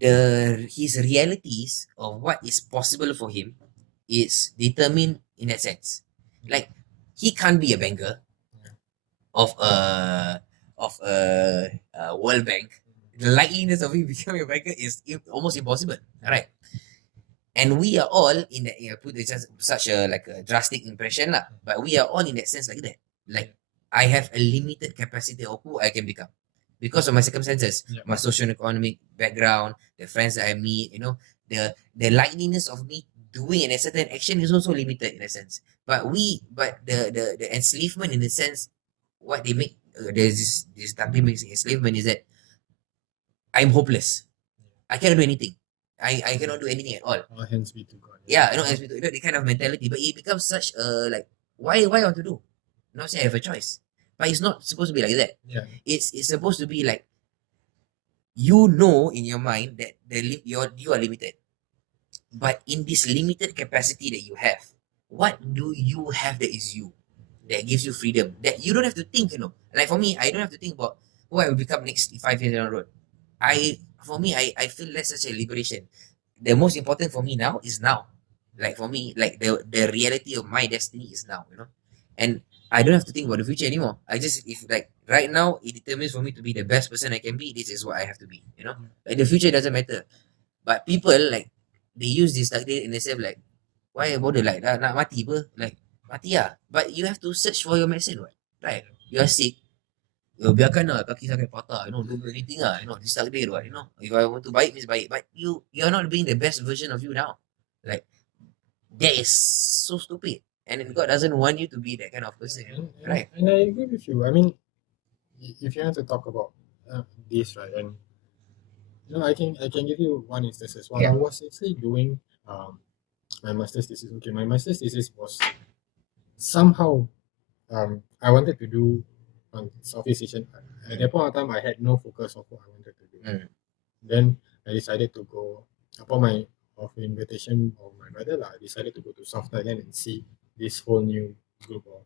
His realities of what is possible for him is determined in that sense. Like, he can't be a banker of a World Bank. The likeliness of him becoming a banker is almost impossible. All right. And we are all in that, put it just such a like a drastic impression lah. But we are all in that sense like that. Like, I have a limited capacity of who I can become because of my circumstances, my socio-economic background, the friends that I meet. You know, the likeliness of me doing a certain action is also limited in a sense. But the enslavement in the sense, what they make, there's this takdir makes enslavement is that I'm hopeless. I cannot do anything. I cannot do anything at all. All hands be to God. Yeah, you know, the kind of mentality. But it becomes such a like, why I want to do? Not say I have a choice, but it's not supposed to be like that. Yeah. It's supposed to be like, you know, in your mind that you are limited, but in this limited capacity that you have, what do you have that is you, that gives you freedom, that you don't have to think? You know, like for me, I don't have to think about who I will become next 5 years down the road. I feel that's such a liberation. the most important for me now is now. Like for me, like the reality of my destiny is now, and I don't have to think about the future anymore. I just, if like right now it determines for me to be the best person I can be, this is what I have to be. Like the future doesn't matter. But people like they use this takdir in themselves like, why bother, like nak mati apa, like mati lah. But you have to search for your medicine, what, right? You are sick, biarkanlah kaki sampai patah, don't do anything lah, this takdir, what, if I want to baik means baik, but you're not being the best version of you now, like that is so stupid, and then God doesn't want you to be that kind of person, right? And I agree with you. I mean, if you want to talk about this, right, and I can give you one instance. While I was actually doing my master's thesis. Okay, my master's thesis was somehow I wanted to do on Southeast Asian. At that point of time, I had no focus of what I wanted to do. Then I decided to go upon my invitation of my brother. I decided to go to South Thailand and see this whole new group of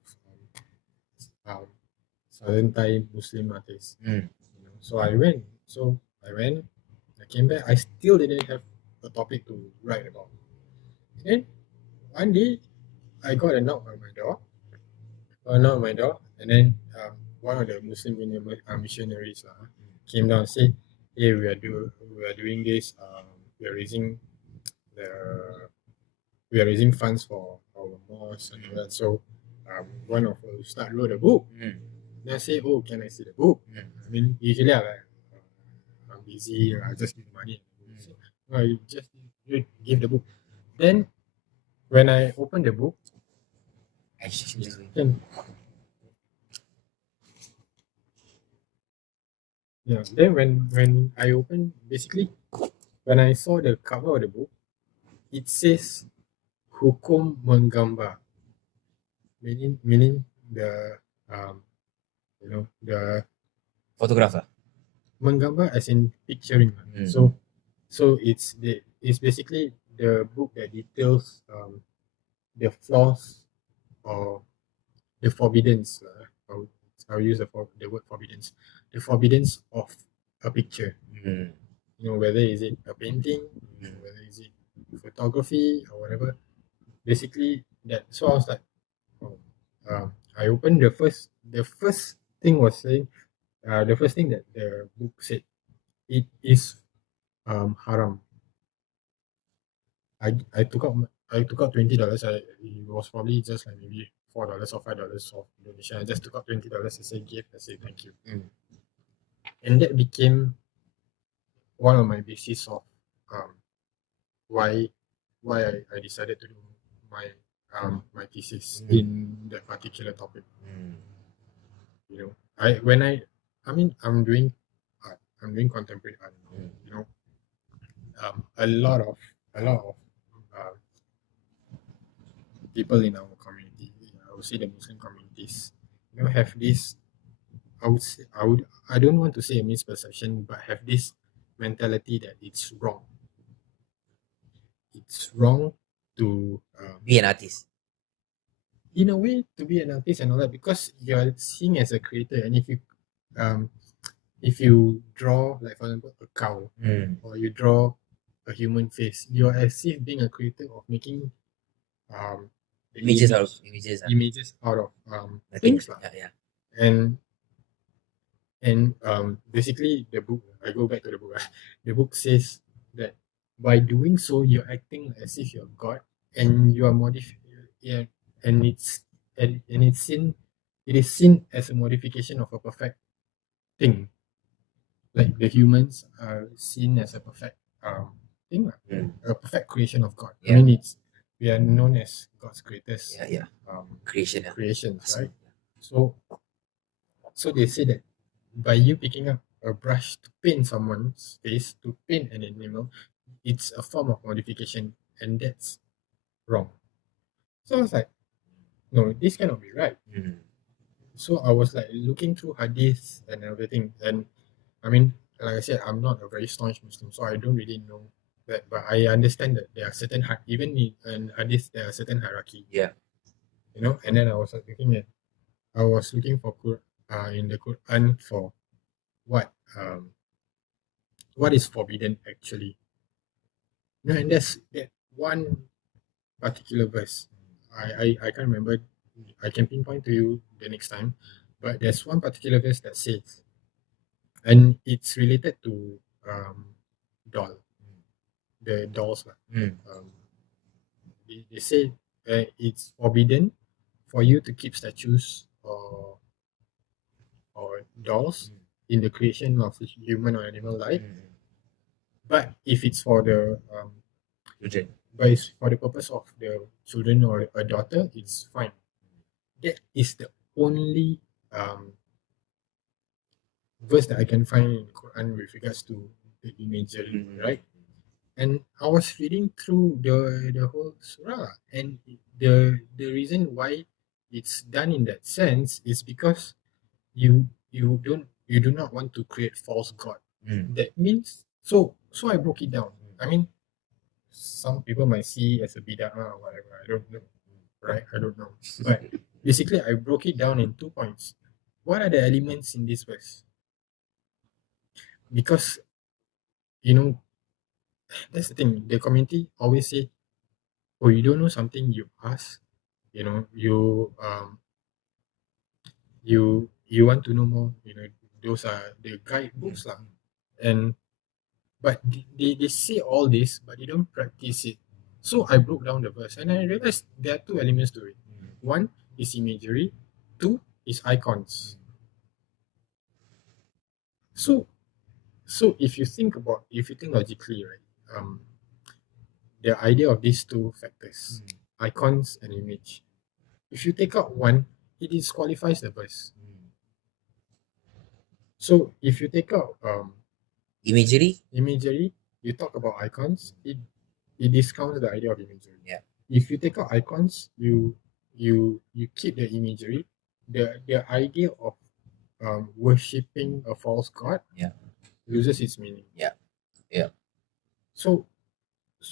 Southern Thai Muslim artists. So I went. I came back. I still didn't have a topic to write about. Then one day I got a knock on my door. And then one of the Muslim missionaries came down and said, "Hey, we are doing this. The we are raising funds for our mosque and all that. So one of our ustad wrote a book." Then I say, "Oh, can I see the book?" I mean, usually I'm busy. I just give money. So, I just give the book. Then when I opened the book, then when I opened, basically, when I saw the cover of the book, it says hukum menggambar, meaning the the Photographer. menggambar as in picturing. So it's basically the book that details the flaws or the forbiddance. I'll use the word forbiddance. The forbiddance of a picture. Whether is it a painting, whether is it photography or whatever. Basically that. So I was like, I opened the first thing was saying, the first thing that the book said, it is haram. I took out $20. It was probably just like maybe $4 or $5 of donation. I just took out $20 and said give. I say thank you. And that became one of my basis of why I decided to do my my thesis in that particular topic. I'm doing art. I'm doing contemporary art. A lot of people in our community, I would say the Muslim communities, have this. I don't want to say a misperception, but have this mentality that it's wrong. It's wrong to Be an artist. In a way, to be an artist and all that, because you're seen as a creator, and if you draw, like for example, a cow, or you draw a human face, you're as if being a creator of making Images out of things. And basically the book, I go back to the book. The book says that by doing so, you're acting as if you're God, and you are and it is seen as a modification of a perfect thing. Like the humans are seen as a perfect thing, a perfect creation of God. I mean, we are known as God's greatest creations, right? So they say that by you picking up a brush to paint someone's face, to paint an animal, it's a form of modification, and that's wrong. So I was like, no, this cannot be right. So I was like looking through hadith and everything, and I mean, like I said, I'm not a very staunch Muslim, so I don't really know that, but I understand that there are certain even in hadith there are certain hierarchy. And then I was looking for in the Quran for what is forbidden actually. No, and that's that one particular verse. I can't remember. I can pinpoint to you the next time, but there's one particular verse that says, and it's related to doll, the dolls lah. Mm. They say it's forbidden for you to keep statues or dolls in the creation of human or animal life. But if it's for the Children. but it's for the purpose of the children or a daughter, it's fine. That is the only verse that I can find in the Quran with regards to the imagery, right? And I was reading through the whole surah, and the reason why it's done in that sense is because you do not want to create false god. That means so I broke it down. I mean, some people might see as a bid'ah or whatever. I don't know, right? I don't know. But basically, I broke it down in 2 points. What are the elements in this verse? Because you know that's the thing. The community always say, "Oh, you don't know something, you ask." You know, you want to know more. You know, those are the guidebooks lah. And but they say all this, but they don't practice it. So I broke down the verse and I realized there are two elements to it. One is imagery, two is icons. So if you think logically, right, the idea of these two factors, icons and image, if you take out one, it disqualifies the verse. So if you take out Imagery. you talk about icons, it discounts the idea of imagery. Yeah. If you take out icons, you keep the imagery, the idea of worshipping a false god loses its meaning. Yeah. So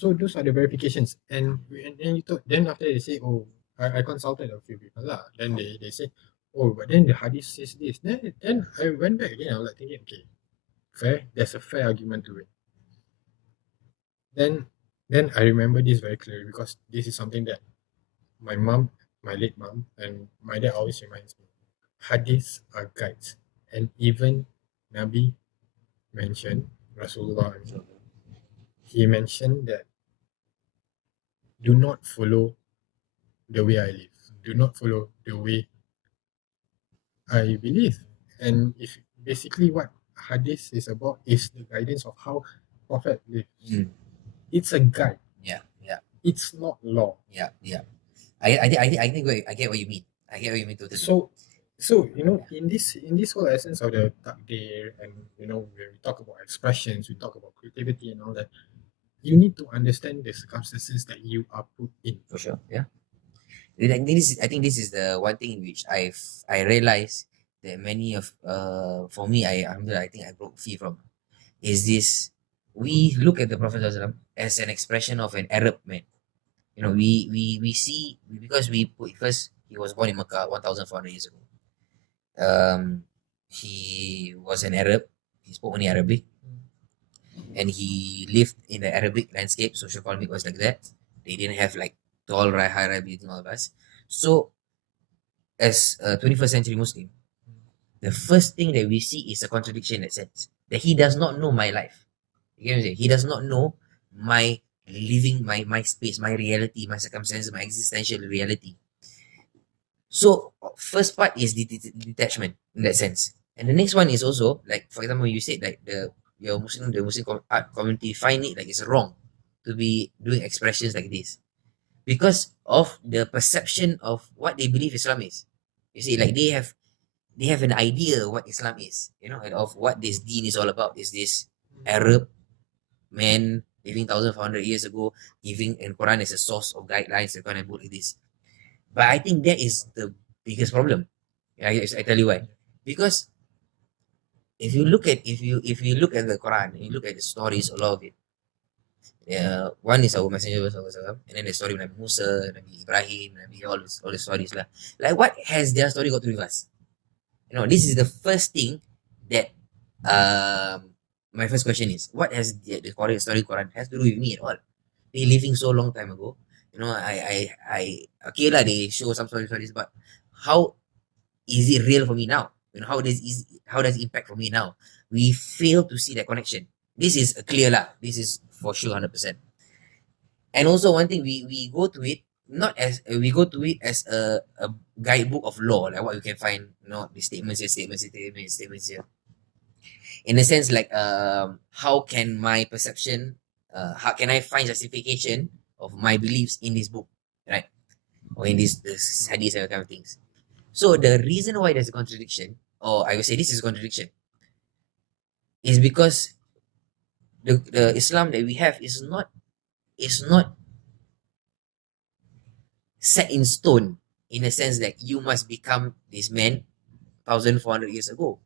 those are the verifications, and then after they say, oh, I consulted a few people lah. Then they say, oh, but then the hadith says this. Then I went back again. I was like thinking, okay, fair. There's a fair argument to it. Then I remember this very clearly because this is something that my mom, my late mom, and my dad always reminds me. Hadiths are guides, and even Nabi mentioned Rasulullah. He mentioned that do not follow the way I live. Do not follow the way I believe. And if basically what hadith is about is the guidance of how Prophet lives. It's a guide. Yeah. It's not law. Yeah. I think I get what you mean. I get what you mean totally. So you know, in this whole essence of the takdir, and you know, when we talk about expressions, we talk about creativity and all that, you need to understand the circumstances that you are put in. For sure. Yeah. I think this is the one thing which I realized that many of for me I think I broke free from is this. We look at the Prophet ﷺ as an expression of an Arab man. You know, we see, because we put first he was born in Mecca 1,400 years ago. He was an Arab. He spoke only Arabic, and he lived in the Arabic landscape. Socio-economic was like that. They didn't have like tall, high building, all of us. So, as a 21st century Muslim, the first thing that we see is a contradiction in that sense. That he does not know my life. You get what I'm saying? He does not know my living, my space, my reality, my circumstances, my existential reality. So, first part is detachment in that sense. And the next one is also, like, for example, you said like the Muslim art community find it like it's wrong to be doing expressions like this because of the perception of what they believe Islam is. You see, like they have an idea what Islam is, you know, and of what this deen is all about. Is this Arab man living 1,400 years ago, giving and Quran as a source of guidelines, the kind of book like this. But I think that is the biggest problem. I tell you why. Because if you look at the Quran, you look at the stories, a lot of it. One is our Messenger and then the story of Nabi Musa, Nabi Ibrahim, Nabi all the stories lah. Like what has their story got to do with us? You know, this is the first thing that my first question is, what has the Quran story Quran has to do with me at all? they living so long time ago. You know, okay lah, they show some stories, but how is it real for me now? You know, how does it impact for me now? We fail to see that connection. This is clear lah. This is for sure 100%. And also one thing, we go to it not as we go to it as a guidebook of law, like what you can find, you know, the statements here, statements here. In a sense, like how can my perception, how can I find justification of my beliefs in this book, right? Or in this hadith and kind of things. So the reason why there's a contradiction, or I would say this is a contradiction, is because the Islam that we have is not set in stone, in a sense that you must become this man 1400 years ago,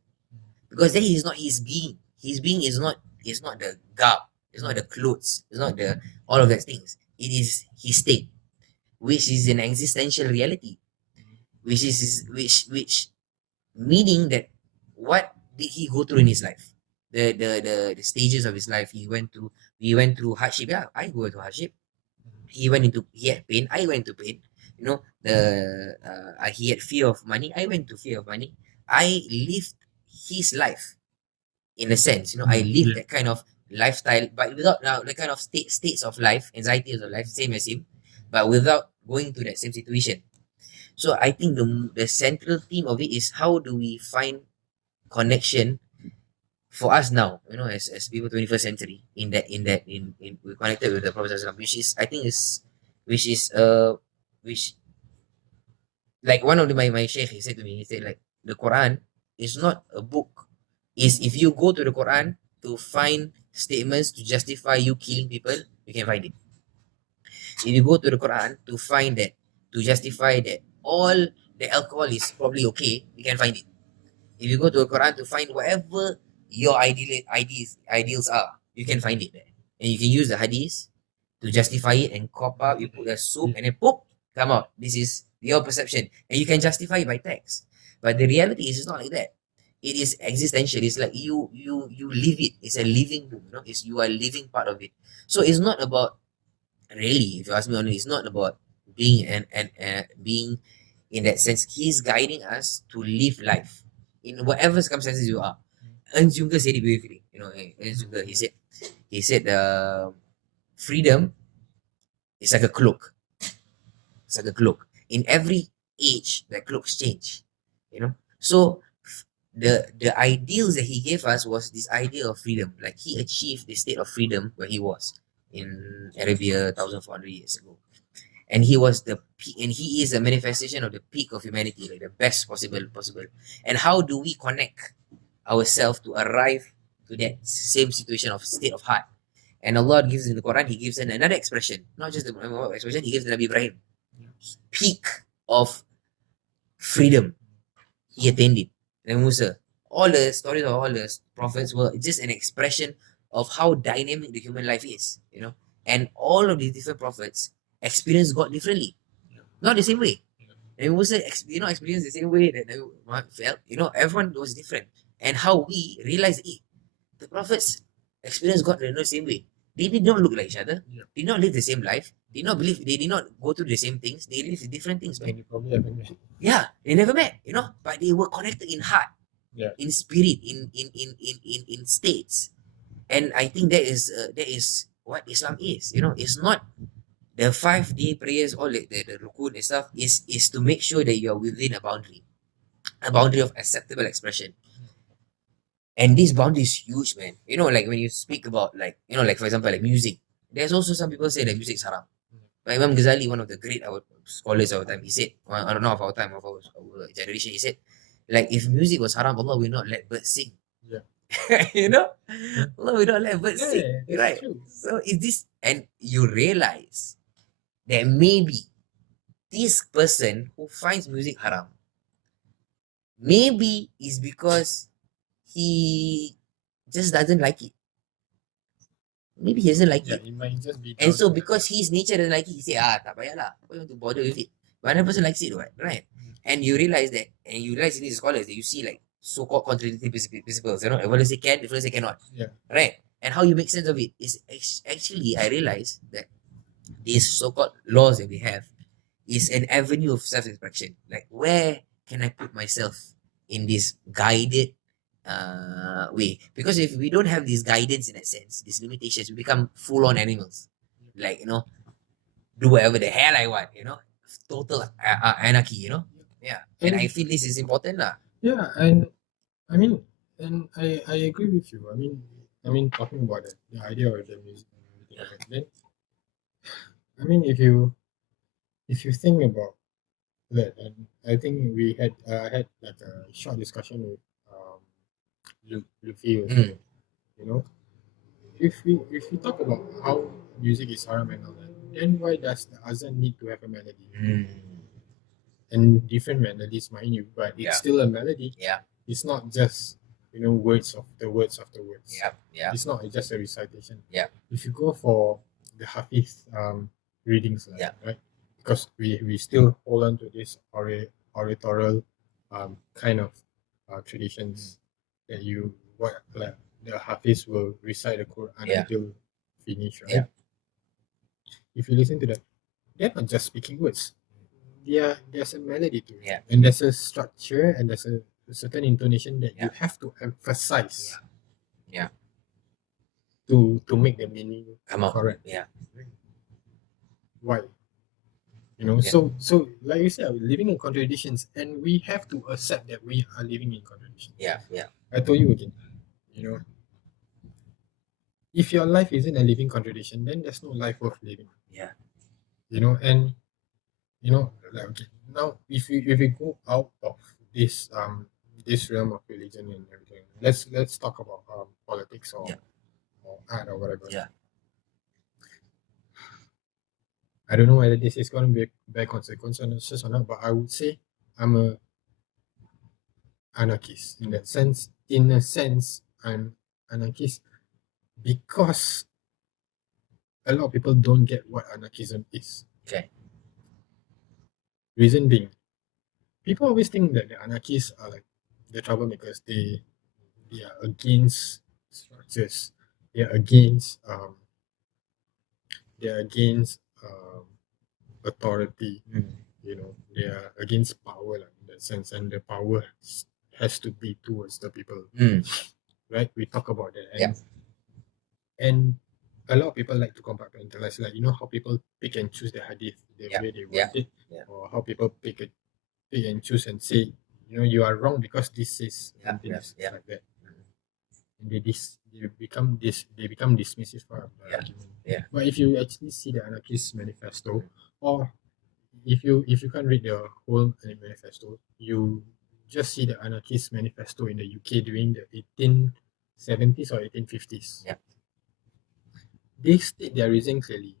because that is not his being. His being is not the garb, it's not the clothes, it's not the all of that things. It is his state, which is an existential reality, which meaning that what did he go through in his life, the stages of his life. He went through hardship. Yeah, I go through hardship. He had pain, I went to pain. You know, he had fear of money, I went to fear of money. I lived his life, in a sense. You know, I lived that kind of lifestyle, but without the kind of states of life, anxieties of life, same as him, but without going to that same situation. So I think the central theme of it is how do we find connection for us now, you know, as people 21st century, in we're connected with the Prophet ﷺ, which is, I think is which, like one of my sheikh, he said to me, he said, like, the Quran is not a book. Is if you go to the Quran to find statements to justify you killing people, you can find it. If you go to the Quran to find that, to justify that all the alcohol is probably okay, you can find it. If you go to the Quran to find whatever your ideals are, you can find it there. And you can use the hadith to justify it and cop up, you put a soup and then pop, come out. This is your perception. And you can justify it by text. But the reality is it's not like that. It is existential. It's like you live it. It's a living book, you know, you are living part of it. So it's not about, really, if you ask me honestly, it's not about being being in that sense. He's guiding us to live life in whatever circumstances you are. Ernst Jünger said it beautifully. You know, Ernst Jünger, he said freedom is like a cloak. It's like a cloak. In every age, the cloaks change. You know, so the ideals that he gave us was this idea of freedom. Like, he achieved the state of freedom where he was in Arabia 1400 years ago, and he was the peak, and he is a manifestation of the peak of humanity, like the best possible. And how do we connect ourselves to arrive to that same situation of state of heart? And Allah gives in the Quran, He gives another expression, not just the expression, He gives the Nabi Ibrahim, peak of freedom. He attained it. And Musa, all the stories of all the prophets were just an expression of how dynamic the human life is, you know. And all of these different prophets experience God differently, not the same way. And Musa, experienced the same way that Muhammad felt. You know, everyone was different. And how we realize it, the prophets experienced God in the same way. They did not look like each other. Did not live the same life. Did not believe. They did not go through the same things. They lived different things. And you probably haven't met. Yeah, they never met. You know, but they were connected in heart, in spirit, in states. And I think that is what Islam is. You know, it's not the 5-day prayers, all the rukun and stuff. Is to make sure that you are within a boundary of acceptable expression. And this boundary is huge, man. You know, like when you speak about, like, you know, like for example, like music. There's also some people say that music is haram. But Imam Ghazali, one of the great scholars of our time, he said, I don't know of our time, of our generation, he said, like, if music was haram, Allah will not let birds sing. You know, Allah will not let birds sing, right? True. So is this, and you realize that maybe this person who finds music haram, maybe is because he just doesn't like it. Maybe he doesn't like it. It might just be. And so because his nature doesn't like it, he say, tak payahlah. Why you want to bother with it? But another person likes it, right? And you realize that, and you realize in these scholars that you see like so-called contradictory principles. You know, everyone say can, different say cannot. Yeah. Right? And how you make sense of it is actually, I realize that these so-called laws that we have is an avenue of self-expression. Like, where can I put myself in this guided way? Because if we don't have this guidance in that sense, these limitations, we become full-on animals. Like, do whatever the hell I want, total anarchy, Yeah. And I feel this is important lah. Yeah, and I mean, and I agree with you. I mean, talking about the idea of the music and everything like that. Then, I mean, if you think about that, and I think we had like a short discussion with Luffy also. Mm. You know, if we talk about how music is haram and all that, then why does the azan need to have a melody? And different melodies, mind you, but it's Yeah. still a melody. Yeah. It's not just words after words after words. Yeah. Yeah. It's not just a recitation. Yeah. If you go for the Hafiz readings, Yeah. right? Because we still hold on to this oratorial kind of traditions that the Hafiz will recite the Quran Yeah. until finish, right? Yeah. If you listen to that, they're not just speaking words. There's a melody to it, Yeah. and there's a structure, and there's a certain intonation that you have to emphasize. Yeah. To make the meaning Come out. correct. Yeah. Why? Yeah. So like you said, we're living in contradictions, and we have to accept that we are living in contradictions. Yeah. Yeah. I told you again, if your life isn't a living contradiction, then there's no life worth living. Yeah. And like, okay, now if we go out of this realm of religion and everything, let's talk about politics or art or whatever. Yeah. I don't know whether this is going to be bad consequences or not, but I would say I'm a anarchist in that sense. In a sense, I'm anarchist because a lot of people don't get what anarchism is. Okay. Reason being, people always think that the anarchists are like the troublemakers. They are against structures. They are against authority. They are against power, like, in that sense, and the power has to be towards the people. Right? We talk about that. And a lot of people like to compartmentalize, like, how people pick and choose the hadith the way they want it, or how people pick and choose and say, you are wrong because this is something like that. And they become dismissive for the argument. But if you actually see the anarchist manifesto, or if you can't read the whole manifesto, you just see the anarchist manifesto in the UK during the 1870s or 1850s. They state their reason clearly.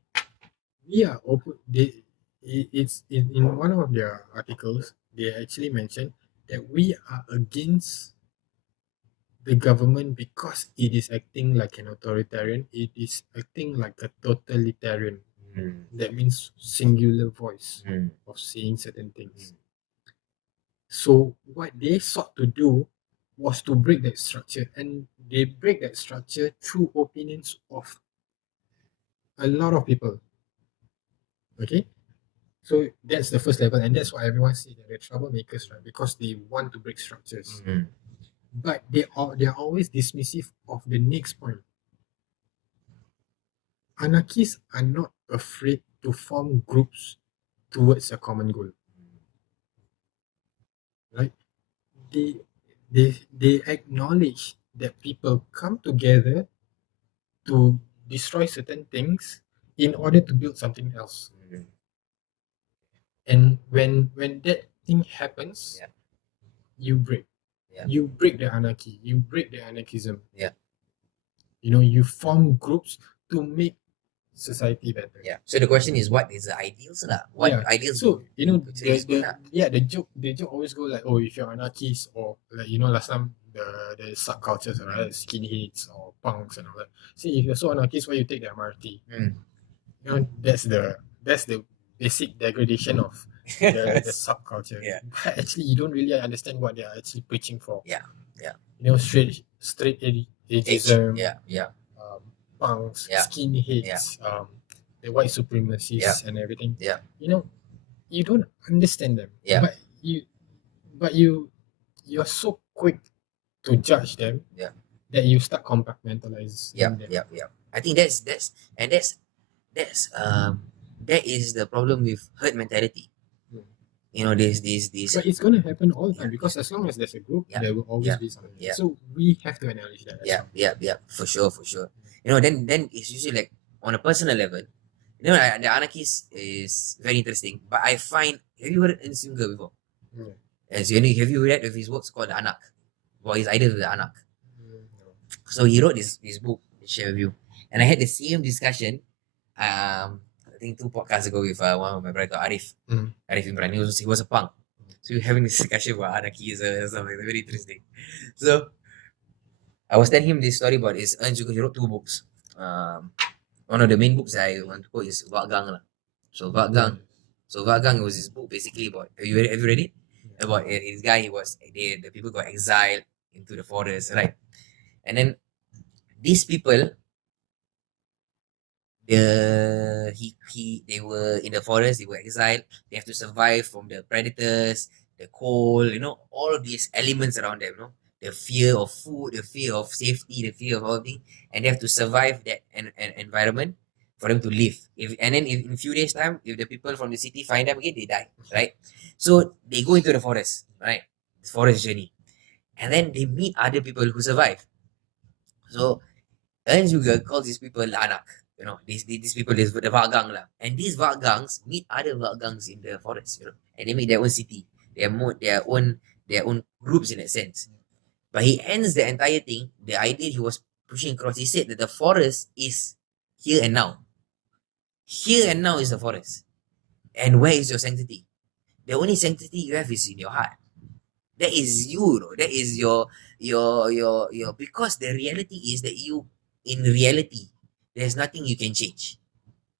We are open. It's in one of their articles. They actually mentioned that we are against the government because it is acting like an authoritarian. It is acting like a totalitarian. That means singular voice of saying certain things. So what they sought to do was to break that structure, and they break that structure through opinions of a lot of people. Okay, so that's the first level, and that's why everyone say that they're troublemakers, right? Because they want to break structures. But they are always dismissive of the next point. Anarchists are not afraid to form groups towards a common goal. Right? They acknowledge that people come together to destroy certain things in order to build something else. And when that thing happens, you break. You break the anarchy. You break the anarchism. You form groups to make society better. So the question is, what is the ideals lah? What ideals? So the joke always go like, oh, if you're anarchist, or like, last time the subcultures, right, skinheads or punks and all that. See, if you're so anarchist, why you take the MRT? That's the basic degradation of the subculture. But actually, you don't really understand what they are actually preaching for. Straight ageism. Punks, skinheads, the white supremacists Yeah. and everything. Yeah. You know, you don't understand them. Yeah. But you're so quick to judge them. Yeah. That you start compartmentalizing Yeah, them. yeah, yeah. I think that's that is the problem with herd mentality. Mm. You know, this But it's gonna happen all the time Yeah. because as long as there's a group, Yeah. there will always Yeah. be something. Yeah. So we have to acknowledge that. As yeah, well. yeah, for sure, for sure. You know, then it's usually like on a personal level. You know, the anarchist is very interesting, but I find, have you heard Nsunga before? Mm. As you know, have you read of his works called The Anak? Or his ideas of the Anak? No. So he wrote this book to share with you, and I had the same discussion. I think 2 podcasts ago with one of my brother Arif. Mm. Arif Imran. He was a punk, so we were having this discussion about anarchism and something very interesting. So I was telling him this story about his Ernst He wrote 2 books. One of the main books I want to quote is Vakgang lah. So Vakgang was his book basically about. Have you read it? About this guy. The people got exiled into the forest, right? And then these people, they were in the forest, they were exiled, they have to survive from the predators, the cold, all of these elements around them, the fear of food, the fear of safety, the fear of all things, and they have to survive that an environment for them to live. And then in a few days time, if the people from the city find them again, they die, right? So they go into the forest, right? This forest journey, and then they meet other people who survive. So Ernst juga calls these people anak. These people is the Vakgang lah. And these Vakgangs meet other Vakgangs in the forest, and they make their own city. Their own groups in that sense. But he ends the entire thing, the idea he was pushing across, he said that the forest is here and now. Here and now is the forest. And where is your sanctity? The only sanctity you have is in your heart. That is you, that is your because the reality is that in reality, there's nothing you can change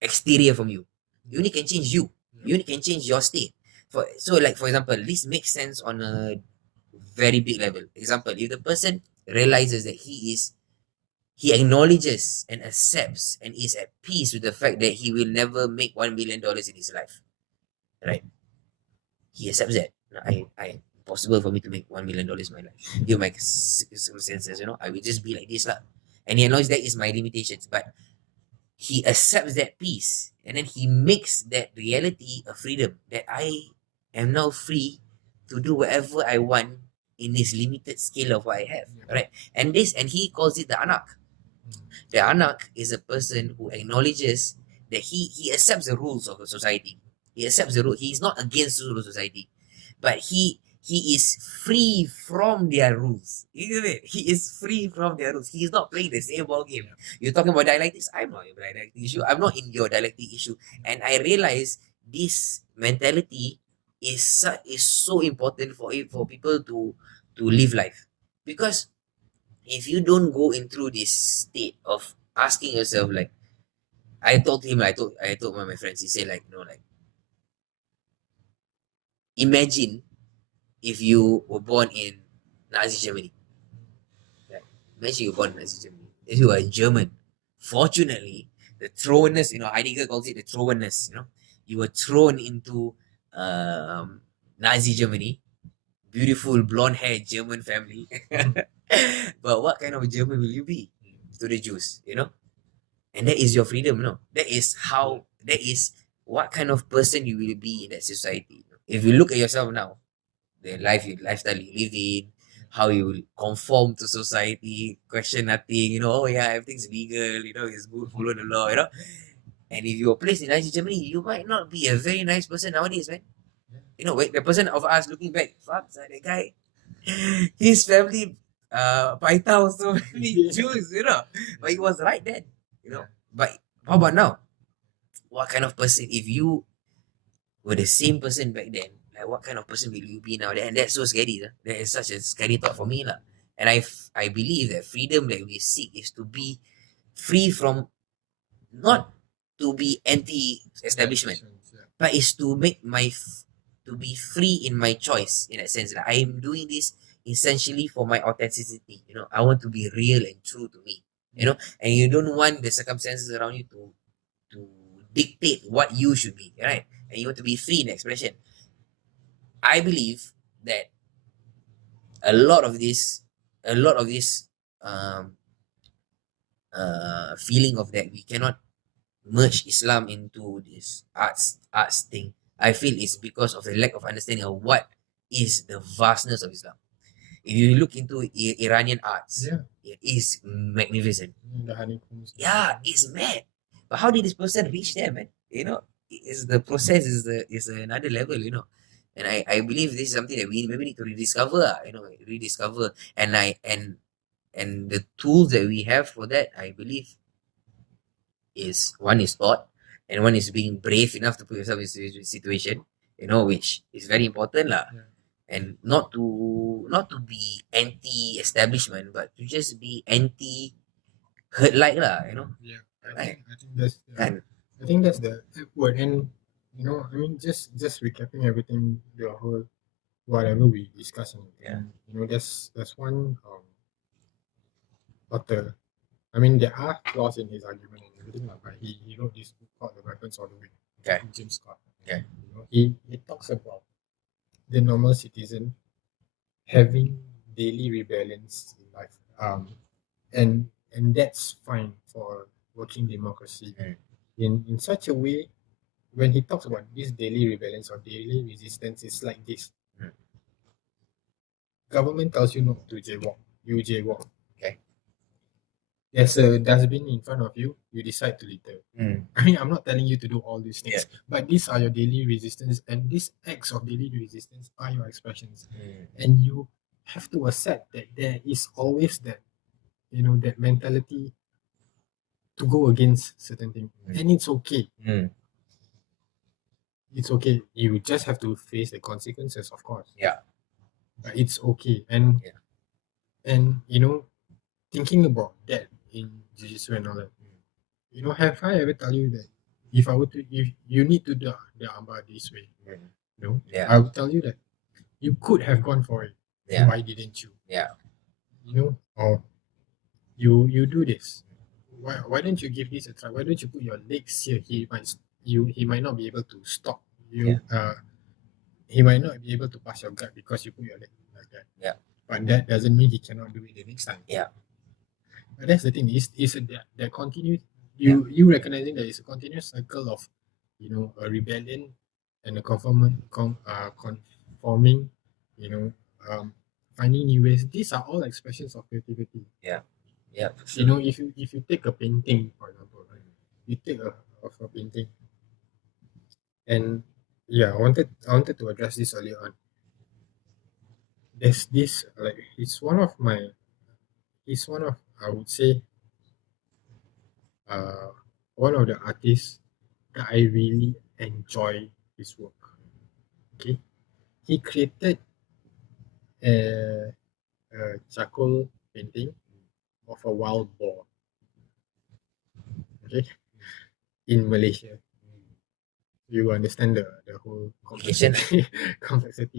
exterior from you. You only can change you. You only can change your state. For example, this makes sense on a very big level. Example, if the person realizes that he acknowledges and accepts and is at peace with the fact that he will never make $1 million in his life, right? He accepts that. I possible for me to make $1 million in my life. Give my circumstances, I will just be like this lah. And he acknowledges that is my limitations, but he accepts that peace, and then he makes that reality a freedom, that I am now free to do whatever I want in this limited scale of what I have, right? And he calls it the anak. The anak is a person who acknowledges that he accepts the rules of the society. He accepts the rule. He is not against the rules of society, but he is free from their rules. You get it? He is free from their rules. He is not playing the same ball game. You're talking about dialectics. I'm not in dialectic issue. I'm not in your dialectic issue. And I realize this mentality is so important for people to live life. Because if you don't go in through this state of asking yourself, like I told him, I told one of my friends, he said, like, imagine if you were born in Nazi Germany. Right? Imagine you were born in Nazi Germany. If you were German, fortunately, the thrownness, Heidegger calls it the thrownness, you were thrown into Nazi Germany, beautiful blonde haired German family. But what kind of German will you be to the Jews, And that is your freedom, That is what kind of person you will be in that society. If you look at yourself now, the lifestyle you live in, how you will conform to society, question nothing, oh yeah, everything's legal, it's good, follow the law, And if you're placed in Nazi Germany, you might not be a very nice person nowadays, man. The person of us looking back, fuck, that guy, his family, Paitao, so many Jews, But he was right then, But how about now? What kind of person, if you were the same person back then, like what kind of person will you be now? And that's so scary. That is such a scary thought for me. And I believe that freedom that we seek is to be free from, not to be anti-establishment, but is to make to be free in my choice, in that sense that I am doing this essentially for my authenticity. I want to be real and true to me. And you don't want the circumstances around you to dictate what you should be, right? And you want to be free in expression. I believe that a lot of this, a lot of this um, feeling of that we cannot merge Islam into this arts thing. I feel it's because of the lack of understanding of what is the vastness of Islam. If you look into Iranian arts, Yeah. it is magnificent. The honeycombs. Yeah, it's mad. But how did this person reach there, man? Is the process is another level, And I believe this is something that we maybe need to rediscover, rediscover. And the tools that we have for that, I believe, is one is thought, and one is being brave enough to put yourself in situation, which is very important, lah. Yeah. And not to be anti-establishment, but to just be anti hurt like lah, Yeah. Right. I think that's And I think that's the word. And I mean, just recapping everything, the whole whatever we discussed. Yeah. There's one author. I mean, there are flaws in his argument and everything, but he wrote this book called The Weapons of the Weak. Okay. James Scott. Okay. He talks about the normal citizen having daily rebellions in life. And that's fine for working democracy. In such a way, when he talks about these daily rebellions or daily resistance, it's like this. Government tells you not to jaywalk, you jaywalk. Okay. There's a dustbin in front of you, you decide to litter. I mean, I'm not telling you to do all these things, but these are your daily resistance, and these acts of daily resistance are your expressions. And you have to accept that there is always that, that mentality to go against certain things. And it's okay. It's okay. You just have to face the consequences, of course. Yeah. But it's okay. And thinking about that in jiu-jitsu and all that, have I ever tell you that if you need to do the armbar this way, Yeah. I would tell you that you could have gone for it. Yeah. Why didn't you? Yeah. Or you do this. Why don't you give this a try? Why don't you put your legs here? He might not be able to stop you. He might not be able to pass your gut because you put your leg like that. Yeah. But that doesn't mean he cannot do it the next time. Yeah. But that's the thing. It's that continuous. You recognizing that it's a continuous cycle of, a rebellion and a conforming, finding new ways. These are all expressions of creativity. Yeah. For sure. If you take a painting, for example, right? You take a painting, and I wanted to address this earlier on. There's this, like, it's one of I would say one of the artists that I really enjoy his work. Okay, he created a charcoal painting of a wild boar. Okay, in Malaysia. You understand the whole complexity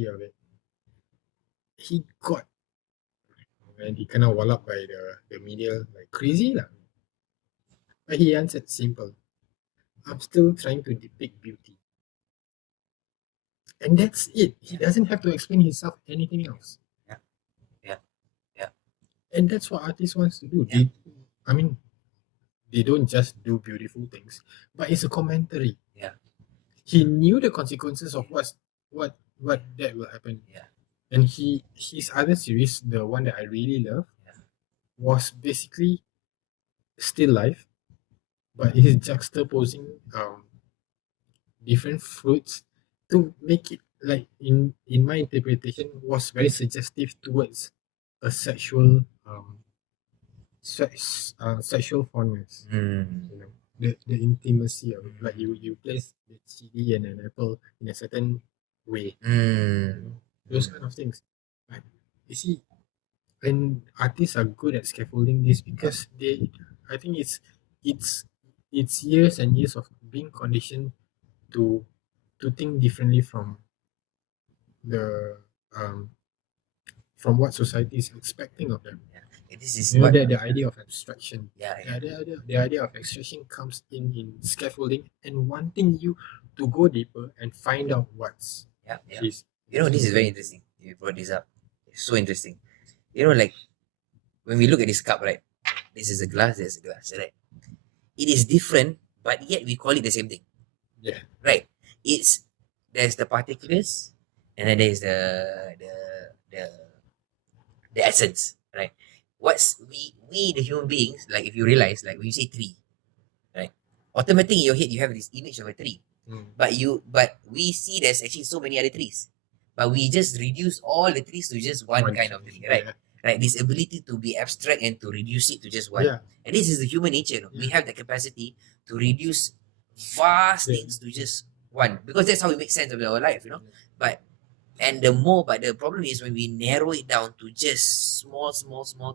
of it. He got, and he kind of walloped by the media like crazy lah. But he answered simple. I'm still trying to depict beauty. And that's it. He doesn't have to explain himself anything else. Yeah. And that's what artists wants to do. Yeah. They don't just do beautiful things, but it's a commentary. Yeah. He knew the consequences of what that will happen. Yeah. And his other series, the one that I really love, was basically still life, but he's juxtaposing different fruits to make it, like, in my interpretation, was very suggestive towards a sexual sexual fondness. The intimacy of it. Like you place the chili and an apple in a certain way. Those kind of things. But you see, and artists are good at scaffolding this because I think it's years and years of being conditioned to think differently from the from what society is expecting of them. This is You know what. that the idea of abstraction. Yeah, The idea of abstraction comes in scaffolding and wanting you to go deeper and find out what's yeah, yeah. is. You know, this is very interesting. You brought this up. It's so interesting. You know, like when we look at this cup, right? This is a glass. There's a glass, right? It is different, but yet we call it the same thing, Yeah. right? It's there's the particulars, and then there's the the the essence, right? What's we the human beings, like if you realize, like when you say tree, right? Automatically in your head you have this image of a tree. But we see there's actually so many other trees. But we just reduce all the trees to just one kind of tree, right? Yeah. Right? This ability to be abstract and to reduce it to just one. Yeah. And this is the human nature. No? We Yeah. have the capacity to reduce vast Yeah. things to just one. Because that's how we make sense of our life, Yeah. But the problem is when we narrow it down to just small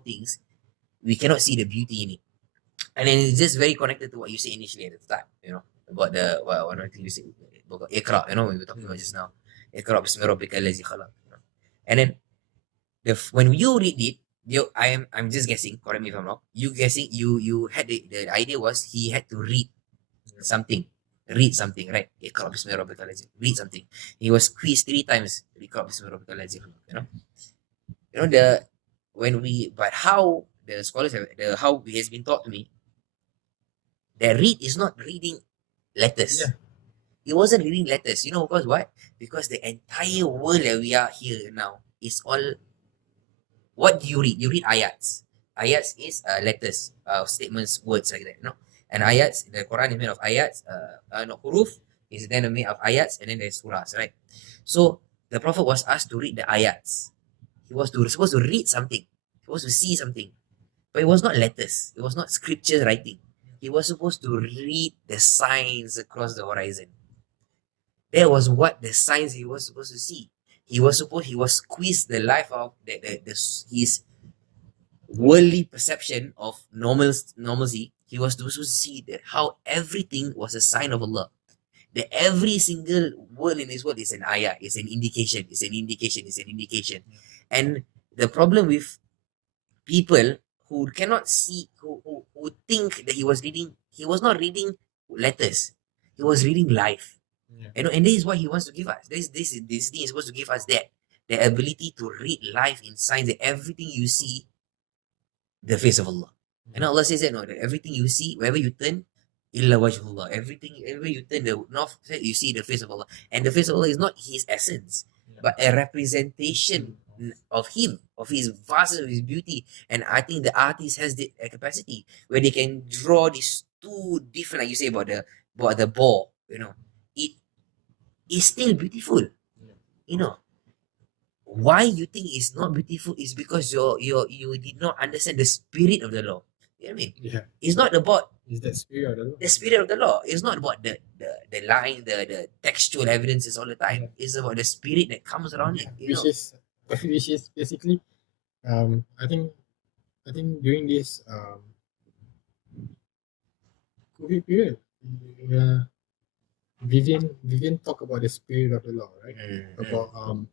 things, we cannot see the beauty in it. And then it's just very connected to what you said initially at the start, about the one of the things you said about Iqra, we were talking about just now. Iqra bismi rabbika allazi khalaq. And then when you read it, I'm just guessing, correct me if I'm wrong. You guessing you had the idea was he had to something. Read something, right? Iqra bismi rabbika allazi. Read something. He was quizzed 3 times. Iqra bismi rabbika allazi khalaq, You know the but how the scholars have how it has been taught to me, that read is not reading letters. Yeah. It wasn't reading letters. You know, because what? Because the entire world that we are here now is all. What do you read? You read ayats. Ayats is letters, statements, words like that. And ayats, the Quran is made of ayats. Huruf is then made of ayats, and then there's surahs, right? So the Prophet was asked to read the ayats. He was supposed to read something. He was to see something. But it was not letters. It was not scripture writing. He was supposed to read the signs across the horizon. That was what the signs he was supposed to see. He was squeezed the life of his worldly perception of normalcy. He was supposed to see that how everything was a sign of Allah. That every single word in this world is an ayah, is an indication, is an indication, is an indication. And the problem with people who cannot see, who think that he was not reading letters, he was reading life. Yeah. And this is what he wants to give us. This thing is supposed to give us the ability to read life in signs, that everything you see, the face of Allah. And Allah says that, no, that everything you see, wherever you turn, illa wajhullah. Everywhere you turn the north, you see the face of Allah. And the face of Allah is not his essence, but a representation of him, of his vastness, of his beauty. And I think the artist has the capacity where they can draw these two different, like you say about the ball, it is still beautiful. Why you think it's not beautiful is because you did not understand the spirit of the law. You know what I mean? Yeah. It's not about Is that spirit of the law? the spirit of the law. It's not about the line, the textual evidences all the time. Yeah. It's about the spirit that comes around it. Which is basically, I think during this COVID period, Vivian talked about the spirit of the law, right? About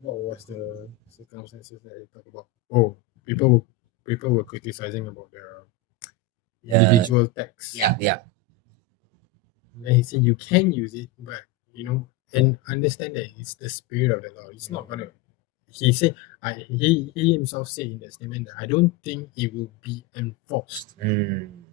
what was the circumstances that they talk about? Oh, people were criticizing about the individual text. Yeah. And then he said you can use it, but and understand that it's the spirit of the law. It's not gonna. He said, he himself said in that statement that I don't think it will be enforced. And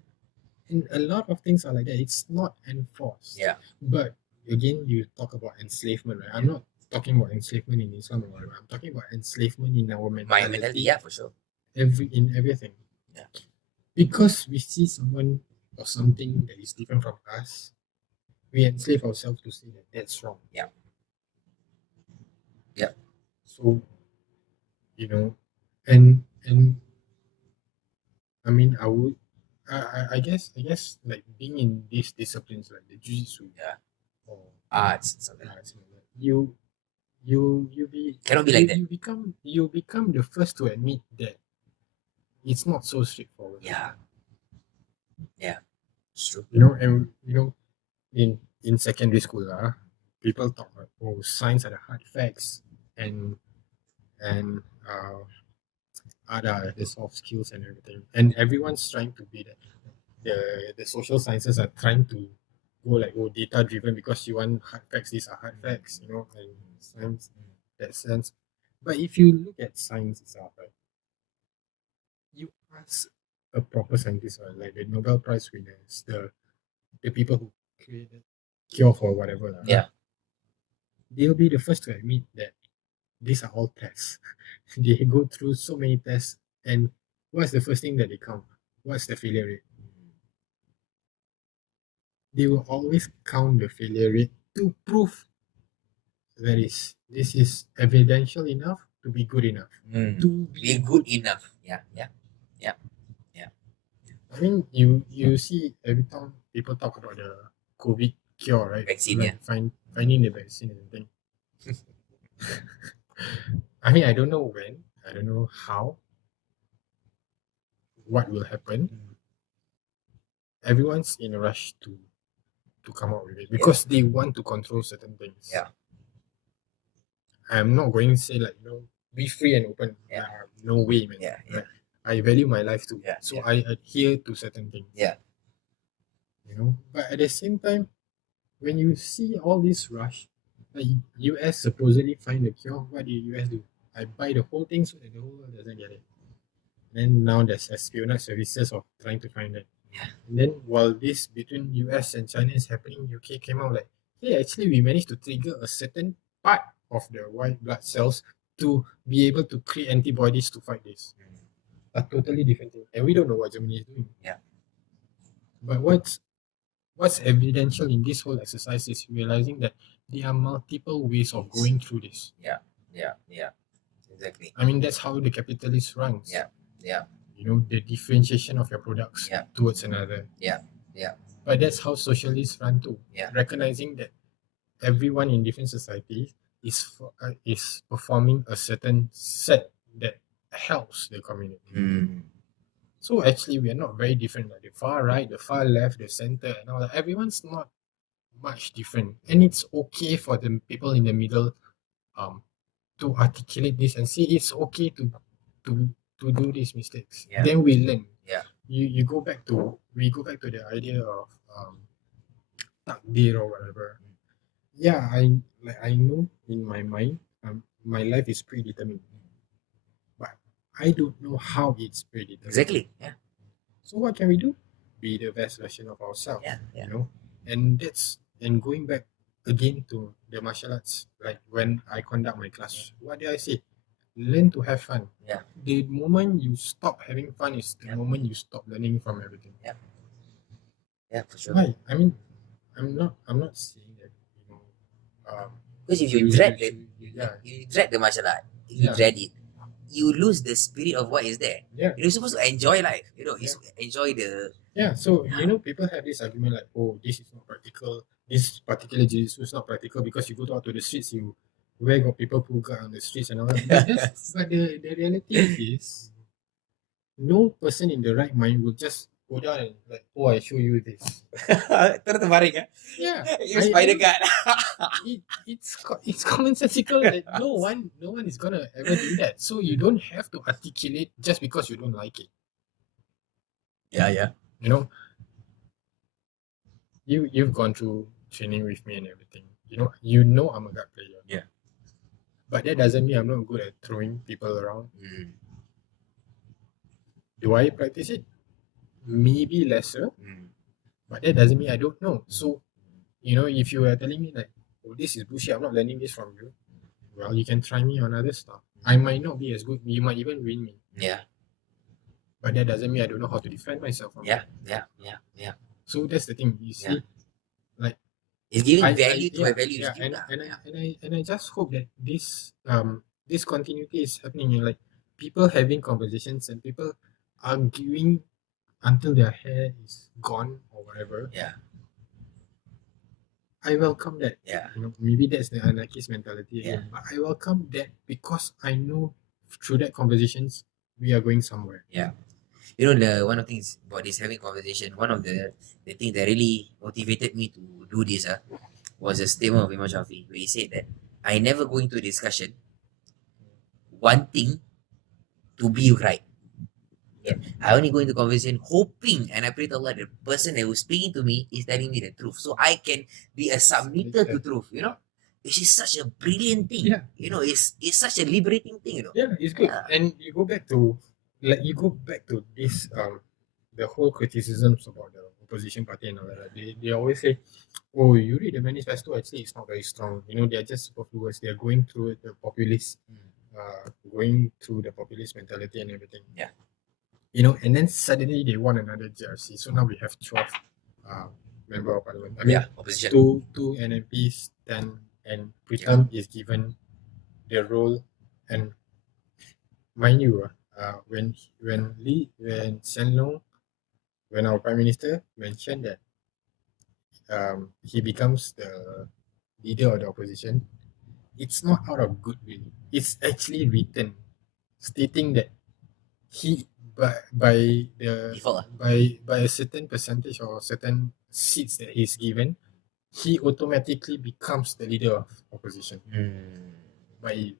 a lot of things are like that. It's not enforced. Yeah. But again, you talk about enslavement, right? I'm not talking about enslavement in Islam or whatever. I'm talking about enslavement in our mentality. Yeah, for sure. In everything. Yeah. Because we see someone or something that is different from us, we enslave ourselves to say that that's wrong. Yeah. So, and I mean, I guess like being in these disciplines like the jiu-jitsu, or Arts, something like arts, you cannot be like that. You become the first to admit that it's not so straightforward. Yeah, it's true. And in secondary school, people talk about, oh, science are the hard facts, and the soft skills and everything, and everyone's trying to be that. The social sciences are trying to go like data driven because you want hard facts. These are hard facts, and science that sense. But if you look at science itself, right, you ask a proper scientist, or like the Nobel Prize winners, the people who created cure for whatever, lah, Yeah. they'll be the first to admit that these are all tests. They go through so many tests, and what's the first thing that they count? What's the failure rate? They will always count the failure rate to prove that this is evidential enough to be good enough. To Be good enough. Yeah. I mean, you see every time people talk about the COVID cure, right? Vaccine, like finding the vaccine and everything. I mean, I don't know when, I don't know how, what will happen. Everyone's in a rush to come out with it because they want to control certain things. Yeah. I'm not going to say like be free and open. Yeah. No way, man. Yeah. Right? I value my life too. Yeah, So yeah. I adhere to certain things. Yeah. But at the same time, when you see all this rush, like US supposedly find the cure, what did US do? I buy the whole thing so that the whole world doesn't get it. Then now there's espionage services of trying to find it. Yeah. And then while this between US and China is happening, UK came out like, hey, actually we managed to trigger a certain part of the white blood cells to be able to create antibodies to fight this. A totally different thing. And we don't know what Germany is doing. Yeah. But what's evidential in this whole exercise is realizing that there are multiple ways of going through this. Yeah. Exactly. I mean, that's how the capitalist runs. Yeah. The differentiation of your products towards another. Yeah. But that's how socialists run too. Yeah. Recognizing that everyone in different societies is performing a certain set that helps the community. So actually, we are not very different. Like the far right, the far left, the center, and all that. Everyone's not much different, and it's okay for the people in the middle, to articulate this and see it's okay to do these mistakes. Yeah. Then we learn. Yeah. We go back to the idea of takdir or whatever. Yeah, I know in my mind, my life is predetermined, but I don't know how it's predetermined. Exactly. Yeah. So what can we do? Be the best version of ourselves. Yeah. And going back again to the martial arts, like when I conduct my class, what did I say? Learn to have fun. Yeah. The moment you stop having fun is the moment you stop learning from everything. Yeah, for sure. Right. I mean, I'm not saying that Because if you dread the martial art, if you dread it, you lose the spirit of what is there. Yeah. You're supposed to enjoy life. You enjoy the. Yeah. So people have this argument like, oh, this is not practical. This particular jiu-jitsu is not practical because you go out to the streets, where got people who go on the streets and all that. But the reality is, no person in the right mind will just go down and like, oh, I show you this. Terbaring ya. Yeah. You spider guard. It's commonsensical that no one is gonna ever do that. So you don't have to articulate just because you don't like it. Yeah. You've gone through training with me and everything. I'm a gut player. Yeah. But that doesn't mean I'm not good at throwing people around. Do I practice it? Maybe lesser. But that doesn't mean I don't know. So, if you are telling me like, oh, this is bullshit, I'm not learning this from you, well, you can try me on other stuff. I might not be as good. You might even win me. Yeah. But that doesn't mean I don't know how to defend myself from it. Yeah. So that's the thing. You see, like, it's giving value to my values. And I just hope that this continuity is happening, and like people having conversations and people arguing until their hair is gone or whatever. Yeah. I welcome that. Yeah. Maybe that's the anarchist mentality again. But I welcome that because I know through that conversations we are going somewhere. Yeah. One of the things about this having conversation, one of the things that really motivated me to do this was a statement of Imam Shafi where he said that I never go into a discussion wanting to be right. Yeah. I only go into conversation hoping and I pray to Allah the person that was speaking to me is telling me the truth. So I can be a submitter to truth, Which is such a brilliant thing. Yeah. It's such a liberating thing, Yeah, it's good. Yeah. And you go back to this the whole criticisms about the opposition party and all that. They always say, oh, you read the manifesto, actually it's not very strong. They're just superfluous. They're going through the populist mentality and everything. Yeah. And then suddenly they want another GRC. So now we have 12 member of parliament. I mean, opposition. two NMPs, 10, and Pritam is given the role. And mind you, when Shen Long, when our Prime Minister mentioned that he becomes the leader of the opposition, it's not out of goodwill. It's actually written, stating that he by a certain percentage or certain seats that he's given, he automatically becomes the leader of opposition. By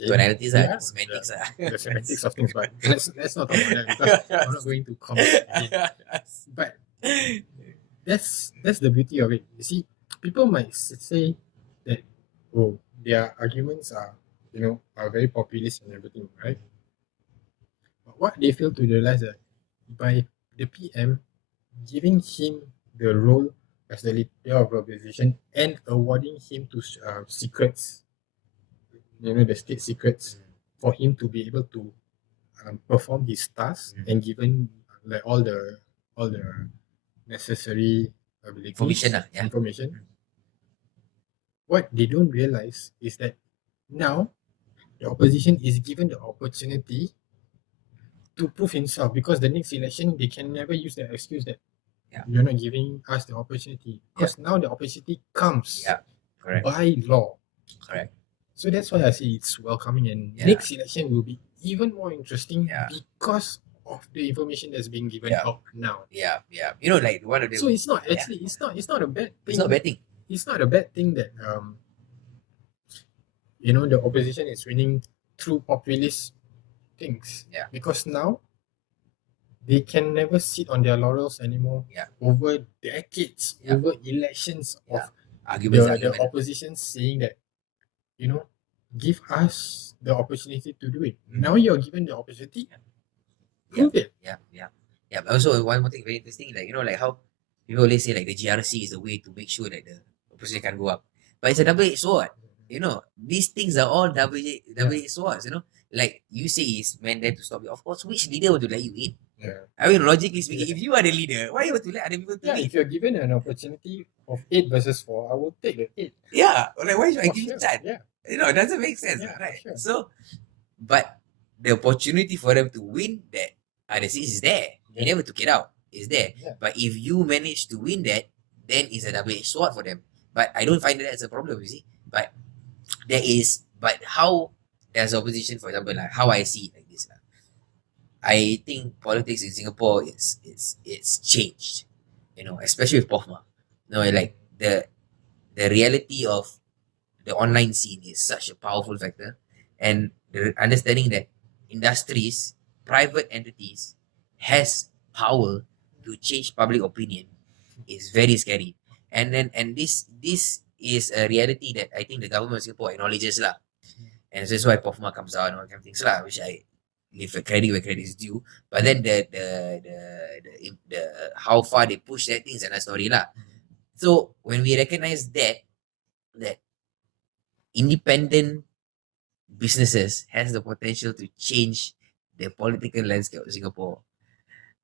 Tonalities semantics, the semantics of things, but let's not talk about that because I'm not going to comment again. But that's the beauty of it. You see, people might say that their arguments are very populist and everything, right? But what they fail to realize that by the PM giving him the role as the leader of opposition and awarding him to secrets, the state secrets, for him to be able to perform his tasks and given like all the necessary information. What they don't realize is that now the opposition is given the opportunity to prove himself, because the next election they can never use the excuse that you're not giving us the opportunity, because now the opportunity comes by law. Correct. So that's why I say it's welcoming, and next election will be even more interesting because of the information that's being given out now. Like one of the. So it's not actually it's not a bad thing. It's not a bad thing. It's not a bad thing that the opposition is winning through populist things. Because now they can never sit on their laurels anymore over decades, over elections of the opposition saying that, give us the opportunity to do it. Now you're given the opportunity. Prove it. But also one more thing very interesting, like how people always say like the GRC is the way to make sure that the opposition can go up. But it's a double-edged sword. These things are all double-edged swords, Like you say it's meant there to stop you. Of course, which leader would let you in? I mean, logically speaking, if you are the leader, why you want to let other people to in? If you're given an opportunity of 8 versus 4, I will take the 8. Like why should I give you that? It doesn't make sense, right? Sure. So, but the opportunity for them to win that other seats is there. They never took it out. It's there. But if you manage to win that, then it's a double-edged sword for them. But I don't find that as a problem, you see. But how does opposition, for example, like how I see it like this, I think politics in Singapore it's changed, especially with POFMA. Like the reality of the online scene is such a powerful factor, and the understanding that industries, private entities has power to change public opinion is very scary. And this is a reality that I think the government of Singapore acknowledges lah. And so that's why POFMA comes out and all kind of things lah, which I give credit where credit is due. But then the how far they push that thing is another story lah. So when we recognize that independent businesses has the potential to change the political landscape of Singapore,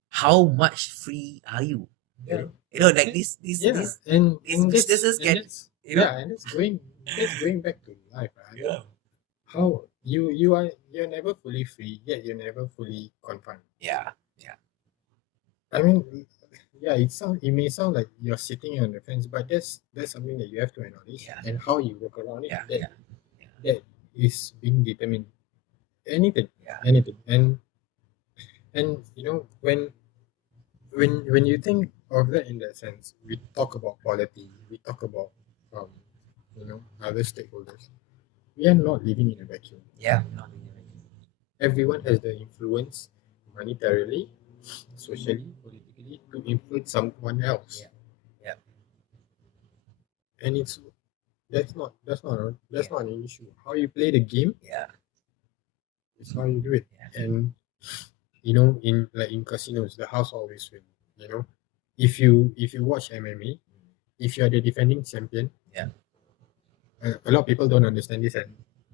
how much free are you? Like these businesses can. And it's going back to life. Right? How you're never fully free, yet you're never fully confined. I mean, it may sound like you're sitting on the fence, but that's something that you have to acknowledge, and how you work around it. That is being determined. Anything. And when you think of that in that sense, we talk about quality, we talk about other stakeholders. We are not living in a vacuum. everyone has the influence monetarily, socially, politically to influence someone else. Yeah. And that's not an issue. How you play the game Yeah. is how you do it. Yeah. And in casinos, the house always win. You know, if you watch MMA, if you are the defending champion, Yeah. a lot of people don't understand this, and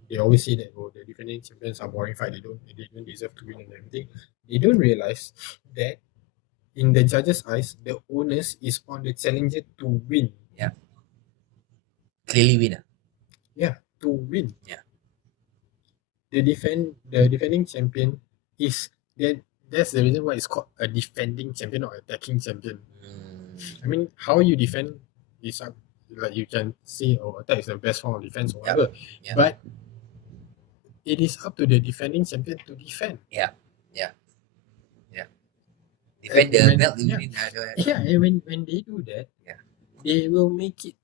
they always say that the defending champions are boring fight. They don't deserve to win and everything. They don't realize that in the judges' eyes, the onus is on the challenger to win. Clearly win. Yeah, to win. Yeah. The defending champion is that. That's the reason why it's called a defending champion or attacking champion. I mean, how you defend is like you can say, attack is the best form of defense or whatever. Yeah. But it is up to the defending champion to defend. Defend the And belt. when they do that, they will make it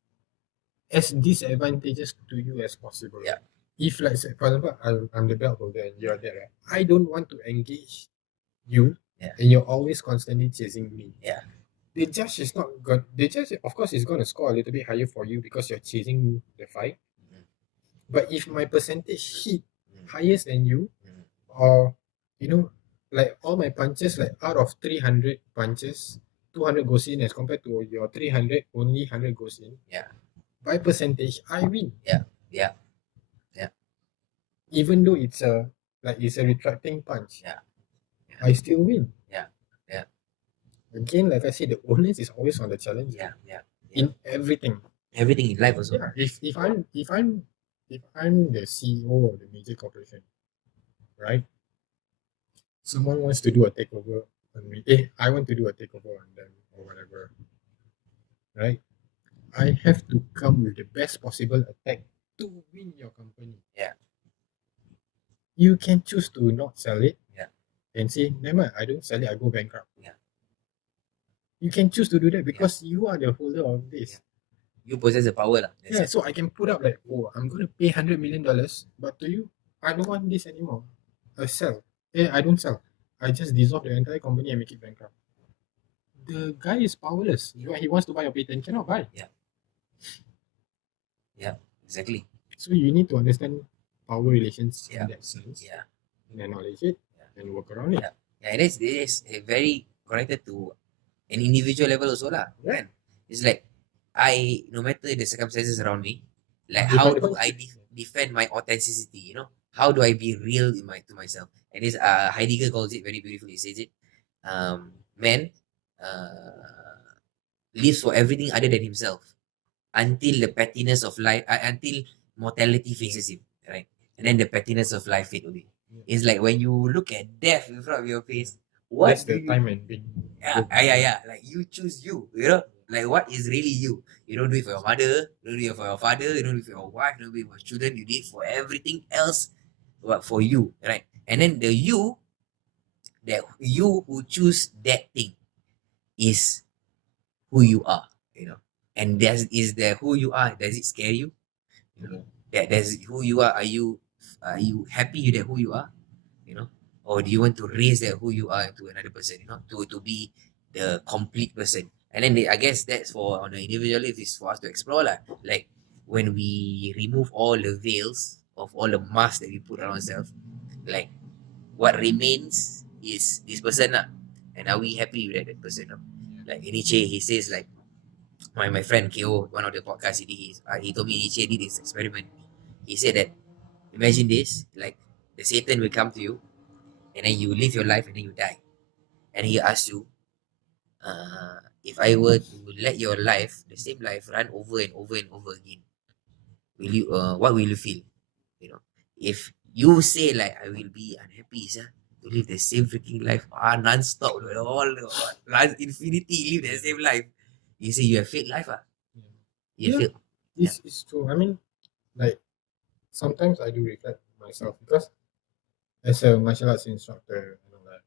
as disadvantageous to you as possible. Yeah. If, like, say, for example, I'm the belt holder and you're there, right? I don't want to engage you, and you're always constantly chasing me. Yeah. The judge is not good. The judge, of course, is going to score a little bit higher for you because you're chasing the fight. But if my percentage hit higher than you, or like all my punches, like out of 300 punches, 200 goes in as compared to your 300, only 100 goes in. Yeah. By percentage, I win. Yeah. Even though it's a retracting punch. Yeah. I still win. Yeah. Again, like I said, the onus is always on the challenger. Yeah. In everything. Everything in life also. Yeah. If I'm the CEO of the major corporation, right? Someone wants to do a takeover on me. I want to do a takeover on them or whatever. Right? I have to come with the best possible attack to win your company. Yeah. You can choose to not sell it. Yeah. And say, never mind, I don't sell it, I go bankrupt. Yeah. You can choose to do that because you are the holder of this. You possess the power. Yeah, so I can put up like, I'm going to pay $100 million, but to you, I don't want this anymore. I sell. I don't sell. I just dissolve the entire company and make it bankrupt. The guy is powerless. He wants to buy your patent, cannot buy. Yeah, exactly. So you need to understand power relations Yeah. in that sense, Yeah. and acknowledge it, and work around it. Yeah, it is very connected to an individual level also lah. Yeah. Kan? It's like no matter the circumstances around me, like Defend how the do I concept. defend my authenticity? How do I be real to myself? And this Heidegger calls it very beautifully. He says it, man lives for everything other than himself until the pettiness of life, until mortality faces him, right? And then the pettiness of life fade away. It's like when you look at death in front of your face, what That's do the you time and being. yeah. Like you choose you, like what is really you. You don't do it for your mother, you don't do it for your father, you don't do it for your wife, you don't do it for your children, you do it for everything else but for you, right? And then the you, that you who choose that thing is who you are, and is there who you are, does it scare you? That's who you are. Are you happy with that who you are? Or do you want to raise that who you are to another person? To be the complete person. And then I guess that's for on the individual level is for us to explore lah. Like when we remove all the veils of all the masks that we put on ourselves, like what remains is this person lah. And are we happy with that person? Like Nietzsche, he says like my friend KO, one of the podcasts he told me Nietzsche did this experiment. He said that imagine this, like the Satan will come to you, and then you live your life and then you die. And he asks you, if I were to let your life, the same life, run over and over and over again, will you what will you feel? If you say like I will be unhappy, sir, to live the same freaking life, non-stop, infinity, live the same life. You say you have failed life, You Yeah. feel It's true. I mean, like sometimes I do reflect myself because as a martial arts instructor,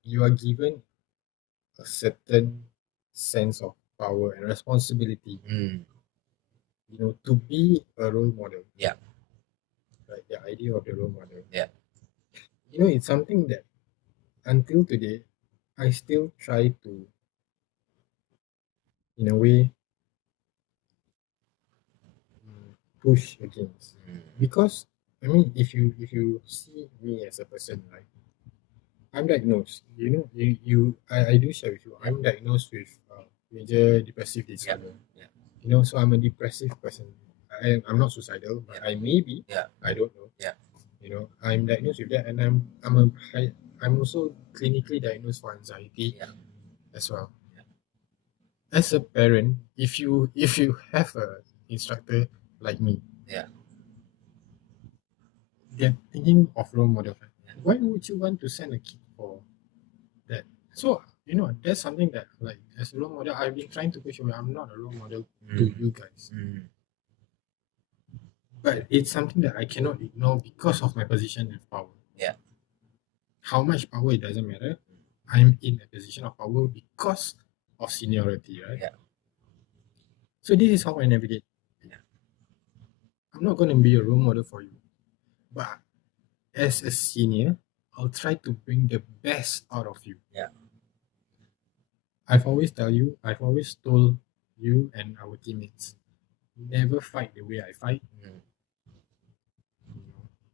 you are given a certain sense of power and responsibility, to be a role model. Yeah. Like the idea of the role model. Yeah. it's something that until today I still try to, in a way, push against. Because I mean, if you see me as a person, like I'm diagnosed, I do share with you, I'm diagnosed with major depressive disorder. Yeah. So I'm a depressive person. I'm not suicidal, but I may be. Yeah. I don't know. Yeah. I'm diagnosed with that, and I'm also clinically diagnosed for anxiety Yeah. as well. Yeah. As a parent, if you have a instructor like me, Yeah. they're thinking of role model. Yeah. Why would you want to send a kid for that? So that's something that, like, as a role model, I've been trying to push away. I'm not a role model to you guys, but it's something that I cannot ignore because of my position of power. Yeah. How much power, it doesn't matter. I'm in a position of power because of seniority, right? Yeah. So this is how I navigate. Yeah. I'm not going to be a role model for you, but as a senior, I'll try to bring the best out of you. Yeah. I've always told you and our teammates, never fight the way I fight.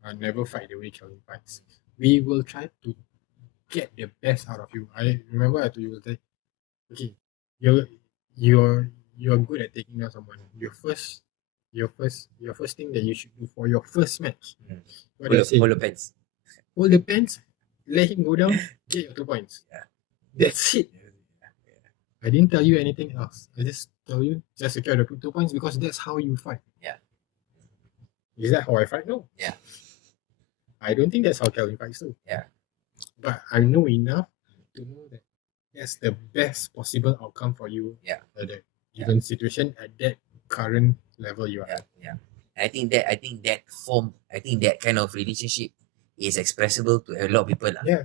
I never fight the way Kelvin fights. We will try to get the best out of you. I remember I told you that, okay, you're good at taking down someone. Your first thing that you should do for your first match. What do I say? Hold the pants. Hold the pants, let him go down, get your 2 points. Yeah. That's it. I didn't tell you anything else. I just tell you just secure the 2 points because that's how you fight. Yeah. Is that how I fight? No. Yeah. I don't think that's how Kelvin fights too. Yeah. But I know enough to know that that's the best possible outcome for you. Yeah. At that given situation, at that current level you are. Yeah. Yeah. I think that kind of relationship is expressible to a lot of people. Yeah.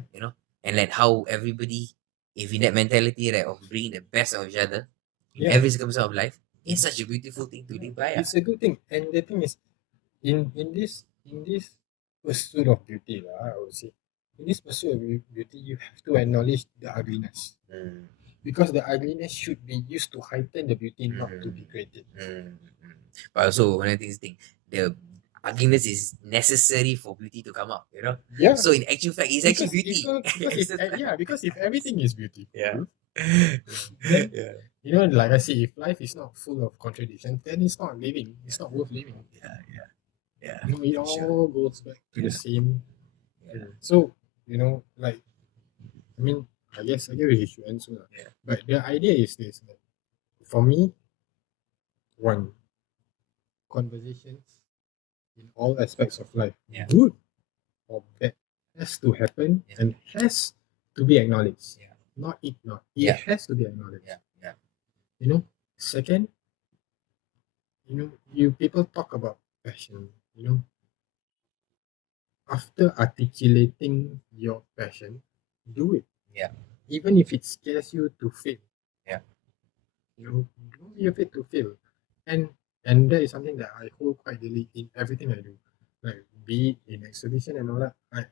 And like how everybody, if in that mentality, right, of bringing the best of each other in Yeah. every circumstance of life, it's such a beautiful thing to live by. It's a good thing. And the thing is, in this pursuit of beauty, I would say, in this pursuit of beauty, you have to acknowledge the ugliness. Because the ugliness should be used to heighten the beauty, not to degrade it. But also, one of the things, the ugliness is necessary for beauty to come out, Yeah. So in actual fact, it's actually beauty. Because if everything is beautiful, Yeah. then, Yeah. like I say, if life is not full of contradictions, then it's not living. It's not worth living. Yeah. It all Sure. goes back to the same. Yeah. So, like, I mean, I guess we should answer. Yeah. But the idea is this: that for me, one, conversations in all aspects of life, Yeah. good or bad, has to happen and has to be acknowledged, not ignored. It has to be acknowledged. Yeah. Second, you people talk about passion. After articulating your passion, do it. Yeah. Even if it scares you to fail. Yeah. Don't be afraid to fail. And that is something that I hold quite dearly in everything I do. Like, be it in exhibition and all that. I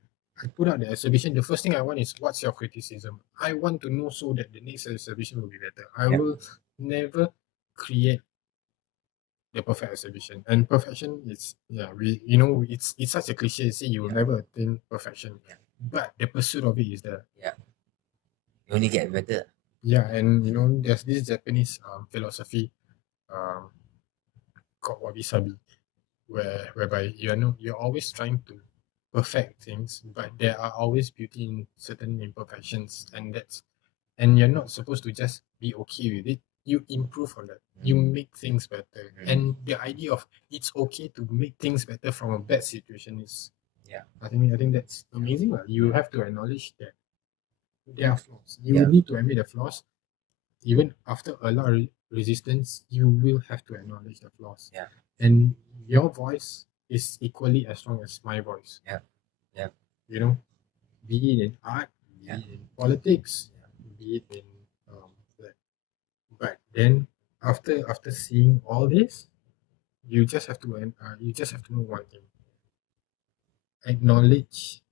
put out the exhibition. The first thing I want is, what's your criticism? I want to know so that the next exhibition will be better. I will never create the perfect exhibition. And perfection is, it's such a cliche to say you will never attain perfection. But the pursuit of it is there. You only get better. Yeah, and there's this Japanese philosophy called wabi-sabi, whereby you're always trying to perfect things, but there are always beauty in certain imperfections, and you're not supposed to just be okay with it. You improve on that. You make things better. And the idea of it's okay to make things better from a bad situation is, I think that's amazing. You have to acknowledge that there are flaws. You need to admit the flaws. Even after a lot of resistance, you will have to acknowledge the flaws. And your voice is equally as strong as my voice. Be it in art, be it in politics, be it in that. But then after seeing all this, you just have to know one thing: acknowledge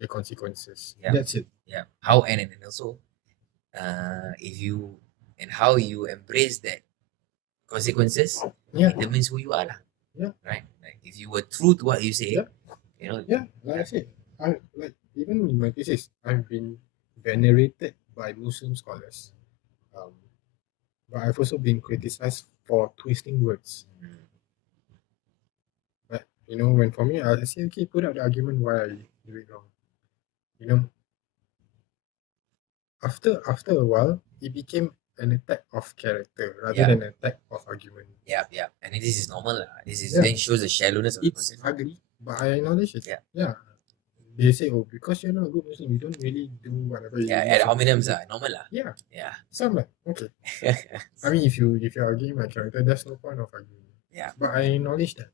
the consequences. Yeah. That's it. Yeah. How and also if you and how you embrace that consequences Yeah. determines who you are lah. Yeah. Right? Like if you were true to what you say, Yeah. you know, Yeah, like I said, I like even in my thesis, I've been venerated by Muslim scholars, um, but I've also been criticized for twisting words. mm, But you know, when for me, I say, okay, put out the argument why I do it wrong. You know, after a while, it became an attack of character rather Yeah. than an attack of argument. yeah, yeah. And this is normal lah. This is Yeah. then shows the shallowness of the It's person. ugly, but I acknowledge it. Yeah. Yeah. They say, oh, because you're not a good Muslim, you don't really do whatever you Yeah, need ad to hominems do. are normal lah. Yeah. Yeah. So I'm like, okay. I mean, if you're arguing my character, there's no point of arguing. Yeah. But I acknowledge that.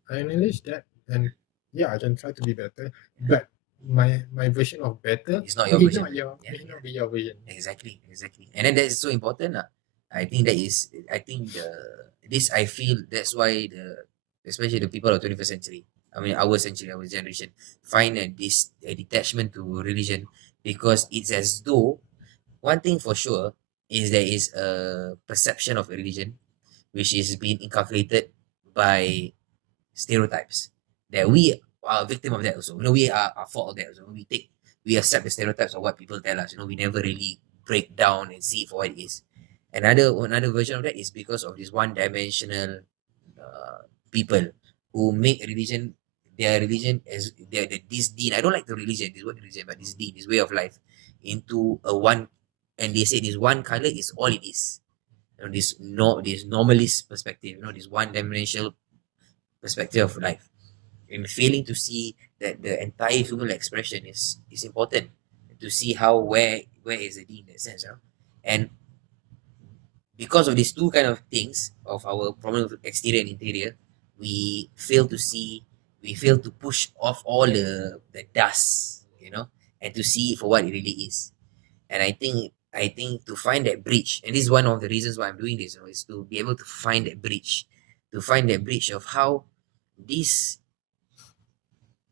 And yeah, I can try to be better. But my version of better It's not your may version. not your Yeah, may not be your version. Exactly. And then that is so important lah. I think I feel that's why especially the people of 21st century, I mean our century, our generation, find a detachment to religion, because it's as though one thing for sure is there is a perception of religion which is being inculcated by stereotypes that we are a victim of that also. You know, we are fault of that also. We accept the stereotypes of what people tell us. You know, we never really break down and see it for what it is. Another version of that is because of this one-dimensional people who make their religion as this deen. I don't like the religion, this word religion, but this deen, this way of life, into a one, and they say this one color is all it is. You know, this normalist perspective. You know, this one-dimensional perspective of life, and failing to see that the entire human expression is important, to see how where is the deen in that sense, you know? And because of these two kind of things of our problem of exterior and interior, we fail to push off all the dust, you know, and to see it for what it really is. And I think to find that bridge, and this is one of the reasons why I'm doing this, you know, is to be able to find that bridge, of how this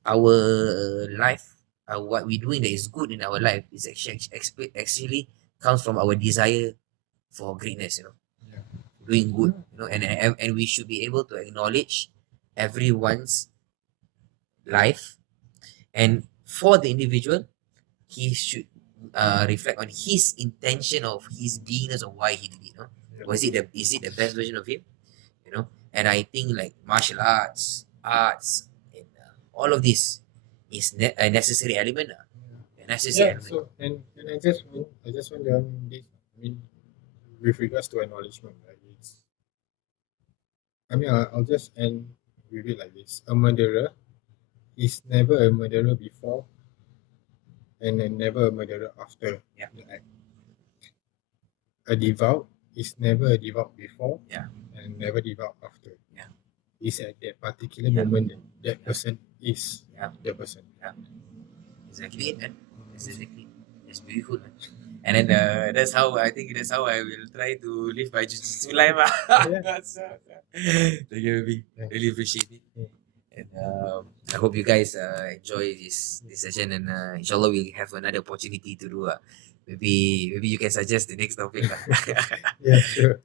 our life, what we're doing that is good in our life is actually comes from our desire for greatness, you know, Yeah. doing good, you know, and we should be able to acknowledge everyone's life, and for the individual, he should reflect on his intention of his beingness of why he did it. You know? Yeah. Is it the best version of him? You know, and I think like martial arts, and all of this is a necessary element. A necessary Yeah. element. So and I just want to on this. I mean, with regards to acknowledgement, right? I'll just end with it like this: a murderer is never a murderer before, and then never a murderer after Yeah. the act. A devout is never a devout before, Yeah. and never devout after. Yeah. It's at that particular Yeah. moment that person is Yeah. the person. Exactly it, man. That's exactly. It's beautiful, man. And then that's how I will try to live my jujitsu life. Yeah. Thank you, baby. Yeah. Really appreciate it. Yeah. And I hope you guys enjoy this session, and inshallah we'll have another opportunity to do maybe you can suggest the next topic. Yeah, sure.